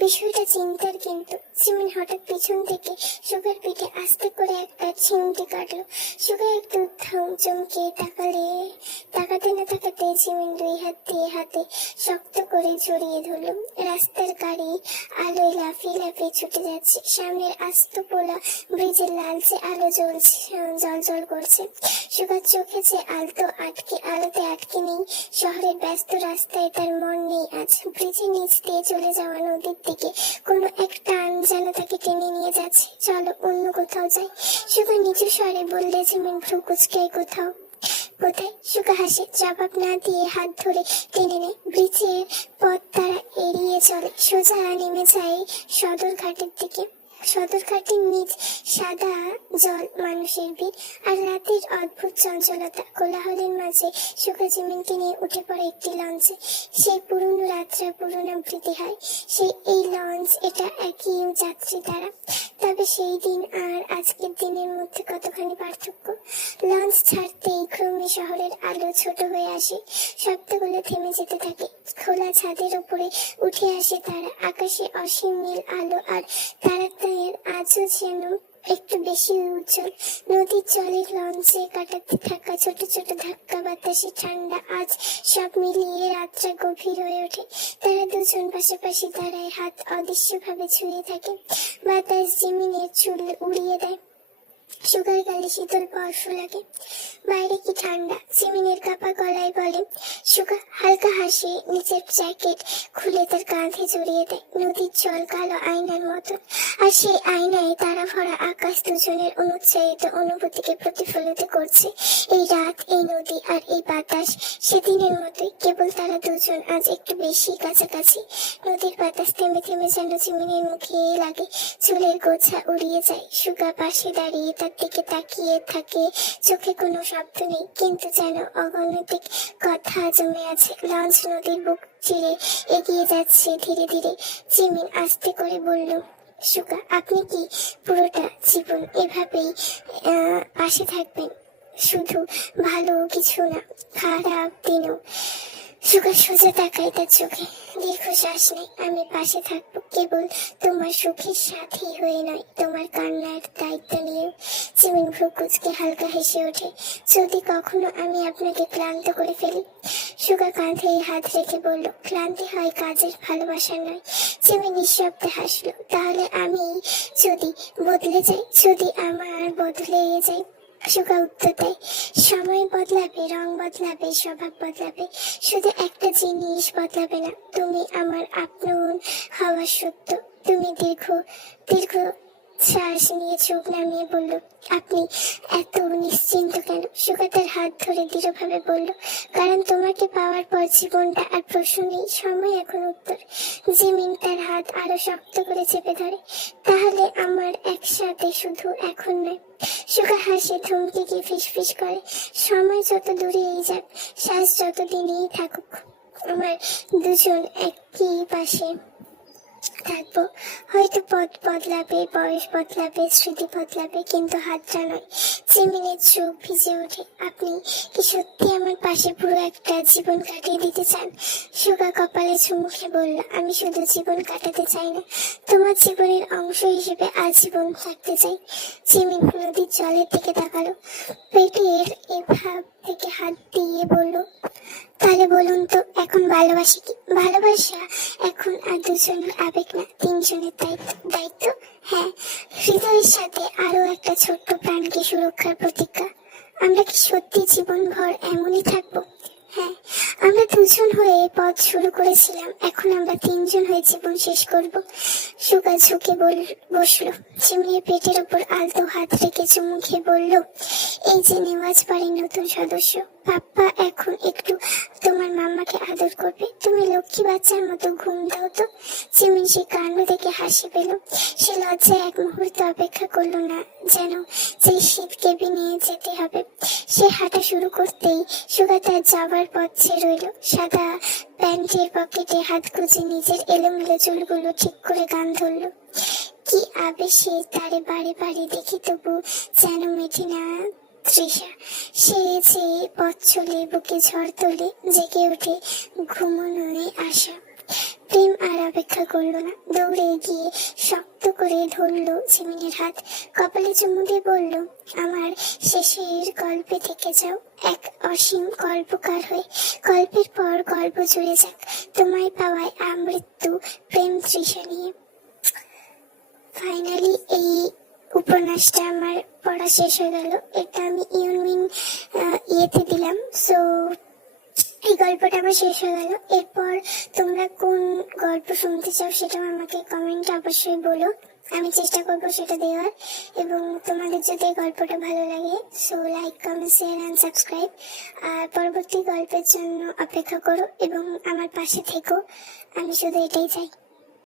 বিষয়টা চিন্তার কিন্তু। জিমিন হঠাৎ পিছন থেকে সুগার পিঠে আস্তে করে একটা চিমটি কাটলো। সুগার একটু চমকে তাকাতে না তাকাতে জিমিন 2 হাত দিয়ে হাতে শক্ত করে জড়িয়ে ধরলো। রাস্তার গাড়ি আলোয় লাফিয়ে লাফিয়ে ছুটে যাচ্ছে। সামনের আস্ত পোলা ব্রিজের লালচে আলো জ্বলছে, জল করছে। সুগার চোখে যে আলোতে আটকে নেই। শহরের ব্যস্ত রাস্তায় তার মন নেই আজ। ব্রিজের নিচ দিয়ে চলে যাওয়া নদীর দিকে কোনো এক টান যেন তাকে টেনে নিয়ে যাচ্ছে। চলো অন্য কোথাও যাই, সুগার নিচু স্বরে বললে। জিমিন ভ্রু কুচকে, কোথায়? সুগা হাসে, জবাব না দিয়ে হাত ধরে টেনে নেয়। ব্রিজের পথ তারা এড়িয়ে চলে, সোজা নেমে যায় সদরঘাটের দিকে। সদরঘাটের নিচ সাদা জল, মানুষের ভিড় আর রাতের অদ্ভুত চঞ্চলতা। কোলাহলের মাঝে সুগা জিমিনকে নিয়ে উঠে পড়ে একটি লঞ্চে। সেই পুরনো রাতটা পুনরাবৃত্তি হয়। এই লঞ্চ, এটা একই যাত্রী তারা। তবে সেই দিন আর আজকের দিনের মধ্যে কতখানি পার্থক্য। লঞ্চ ছাড়তেই ক্রমে শহরের আলো ছোট হয়ে আসে, শব্দগুলো থেমে যেতে থাকে। খোলা ছাদের উপরে উঠে আসে তারা। আকাশে অসীম নীল আলো, আর তারাদের আজও যেন একটু বেশি উজ্জ্বল। নদীর জলের লঞ্চে কাটাতে থাকা ছোট ছোট ধাক্কা, বাতাসে ঠান্ডা, আজ সব মিলিয়ে রাতটা গভীর হয়ে ওঠে। তারা দুজন পাশাপাশি দাঁড়ায়, হাত অদৃশ্যভাবে ছুঁয়ে থাকে। বাতাস জিমিনের চুল উড়িয়ে দেয়, সুগার গালে শীতল বর্ষ লাগে। বাইরে কি ঠান্ডা, জিমিনের কাপা গলায় বলে। সুগা হালকা হাসি নিচের জ্যাকেট খুলে তার কাঁধে জড়িয়ে দেয়। নদীর জল কালো আয়নার মতন, আর সেই আয়নায় তারা ভরা আকাশ দুজনের অনুচ্চারিত অনুভূতিকে প্রতিফলিত করছে। এই রাত, এই নদী আর এই বাতাস সেদিনের মতোই, কেবল তারা দুজন আজ একটু বেশি কাছাকাছি। নদীর বাতাস থেমে থেমে যেন জিমিনের মুখে লাগে, চুলের গোছা উড়িয়ে যায়। সুগা পাশে দাঁড়িয়ে তার দিকে তাকিয়ে থাকে, চোখে কোনো শব্দ নেই, কিন্তু যেন অগণিত কথা জমে আছে। লঞ্চ নদীর বুক চিরে এগিয়ে যাচ্ছে ধীরে ধীরে। জিমিন আস্তে করে বলল, সুগা, আপনি কি পুরোটা জীবন এভাবেই পাশে থাকবেন? শুধু ভালো কিছু না, খারাপ দিনও? সুগা সোজা তাকায় তার চোখে, দীর্ঘশ্বাস নেই। আমি পাশে থাকবো, কেবল তোমার সুখের সাথী হয়ে নয়, তোমার কান্নার দায়িত্ব নিয়েও। জিমিন ভ্রু কুচকে হালকা হেসে ওঠে। যদি কখনো আমি আপনাকে ক্লান্ত করে ফেলি? সুগা কাঁধে হাত রেখে বলল, ক্লান্তি হয় কাজের, ভালোবাসার নয়। জিমিন নিঃশব্দে হাসলো। তাহলে আমি যদি বদলে যাই, যদি আমার বদলে যাই, সুগা উত্তর দেয়, সময় বদলাবে, রং বদলাবে, স্বভাব বদলাবে, শুধু একটা জিনিস বদলাবে না, তুমি আমার আপন হওয়া সত্য। তুমি দীর্ঘ দীর্ঘ শ্বাস নিয়ে চোখ নামিয়ে বলল, আপনি এত নিশ্চিন্ত কেন? সুগা তার হাত ধরে দৃঢ়ভাবে বলল, কারণ তোমাকে পাওয়ার পর জীবনটা আর প্রশ্ন নেই, সময় এখন উত্তর। জিমিন তার হাত আরো শক্ত করে চেপে ধরে, তাহলে আমার একসাথে শুধু এখন নয়। সুগা হাসে, থমকে গিয়ে ফিসফিস করে, সময় যত দূরেই যাক, শ্বাস যত দিনেই থাকুক, আমার দুজন একই পাশে থাকবো। হয়তো পথ বদলাবে, বয়স বদলাবে, স্মৃতি বদলাবে, কিন্তু হাতটা নয়। জিমিনের চোখ ভিজে ওঠে, আপনি কি সত্যি আমার পাশে পুরো একটা জীবন কাটিয়ে দিতে চান? সুগা কপালে চুমুকে বলল, আমি শুধু জীবন কাটাতে চাই না, তোমার জীবনের অংশ হিসেবে আজীবন থাকতে চাই। জিমিন নদীর জলের দিকে তাকালো, পেটের এভাব থেকে হাত দিয়ে বলল, তাহলে বলুন তো এখন ভালোবাসি কি? ভালোবাসা এখন আর দুজনের আবেগ না, তিনজনের দায়িত্ব। হ্যাঁ, হৃদয়ের সাথে আরো একটা ছোট্ট প্রাণকে সুরক্ষার প্রতিজ্ঞা। আমরা কি সত্যি জীবনভর এমনই থাকবো? হ্যাঁ, আমরা দুজন হয়ে পথ শুরু করেছিলাম, এখন আমরা তিনজন হয়ে জীবন শেষ করব। সুগা ঝুঁকে বসলো, চিমনির পেটের উপর আলতো হাত রেখে চুমু খেয়ে বলল, এই যে নেওয়াজ বাড়ির নতুন সদস্য, পাপ্পা এখন একটু তোমার মাম্মাকে আদর করবে, তুমি লক্ষ্মী বাচ্চার মতো ঘুম দাও তো। চিমিন সে কাণ্ড দেখে হাসি পেল, সে লজ্জায় এক মুহূর্ত অপেক্ষা করলো না, যেন যে শীত কেবিনে যেতে হবে। সে হাঁটা শুরু করতেই সুগা তার যাবার পথ ছেড়ে রইল, সাদা প্যান্টের পকেটে হাত গুজে নিজের এলোমেলো চুলগুলো ঠিক করে গান ধরলো। কি আবেশে তারে বারে বারে দেখি, তবু যেন মেটে না তৃষা। সে যে পথ চলে, বুকে ঝড় তোলে, জেগে ওঠে ঘুমনোয় আশা। প্রেম আর অপেক্ষা করলো না, দৌড়ে গিয়ে শক্ত করে ধরলো জিমিনের হাত, কপালে চুমু দিয়ে বলল, আমার শেষের গল্পে থেকে যাও, এক অসীম গল্পকার হয়ে, গল্পের পর গল্প জুড়ে যাক, তোমায় পাওয়ায় আমৃত্যু প্রেম তৃষা নিয়ে। ফাইনালি এই উপন্যাসটা আমার পড়া শেষ হয়ে গেল। এটা আমি ইউনউইং ইয়েতে দিলাম। সো এই গল্পটা আমার শেষ হয়ে গেল। এরপর তোমরা কোন গল্প শুনতে চাও সেটাও আমাকে কমেন্টে অবশ্যই বলো, আমি চেষ্টা করবো সেটা দেওয়ার। এবং তোমাদের যদি এই গল্পটা ভালো লাগে, so like, comment, share and subscribe. আর পরবর্তী গল্পের জন্য অপেক্ষা করো এবং আমার পাশে থেকো, আমি শুধু এটাই চাই।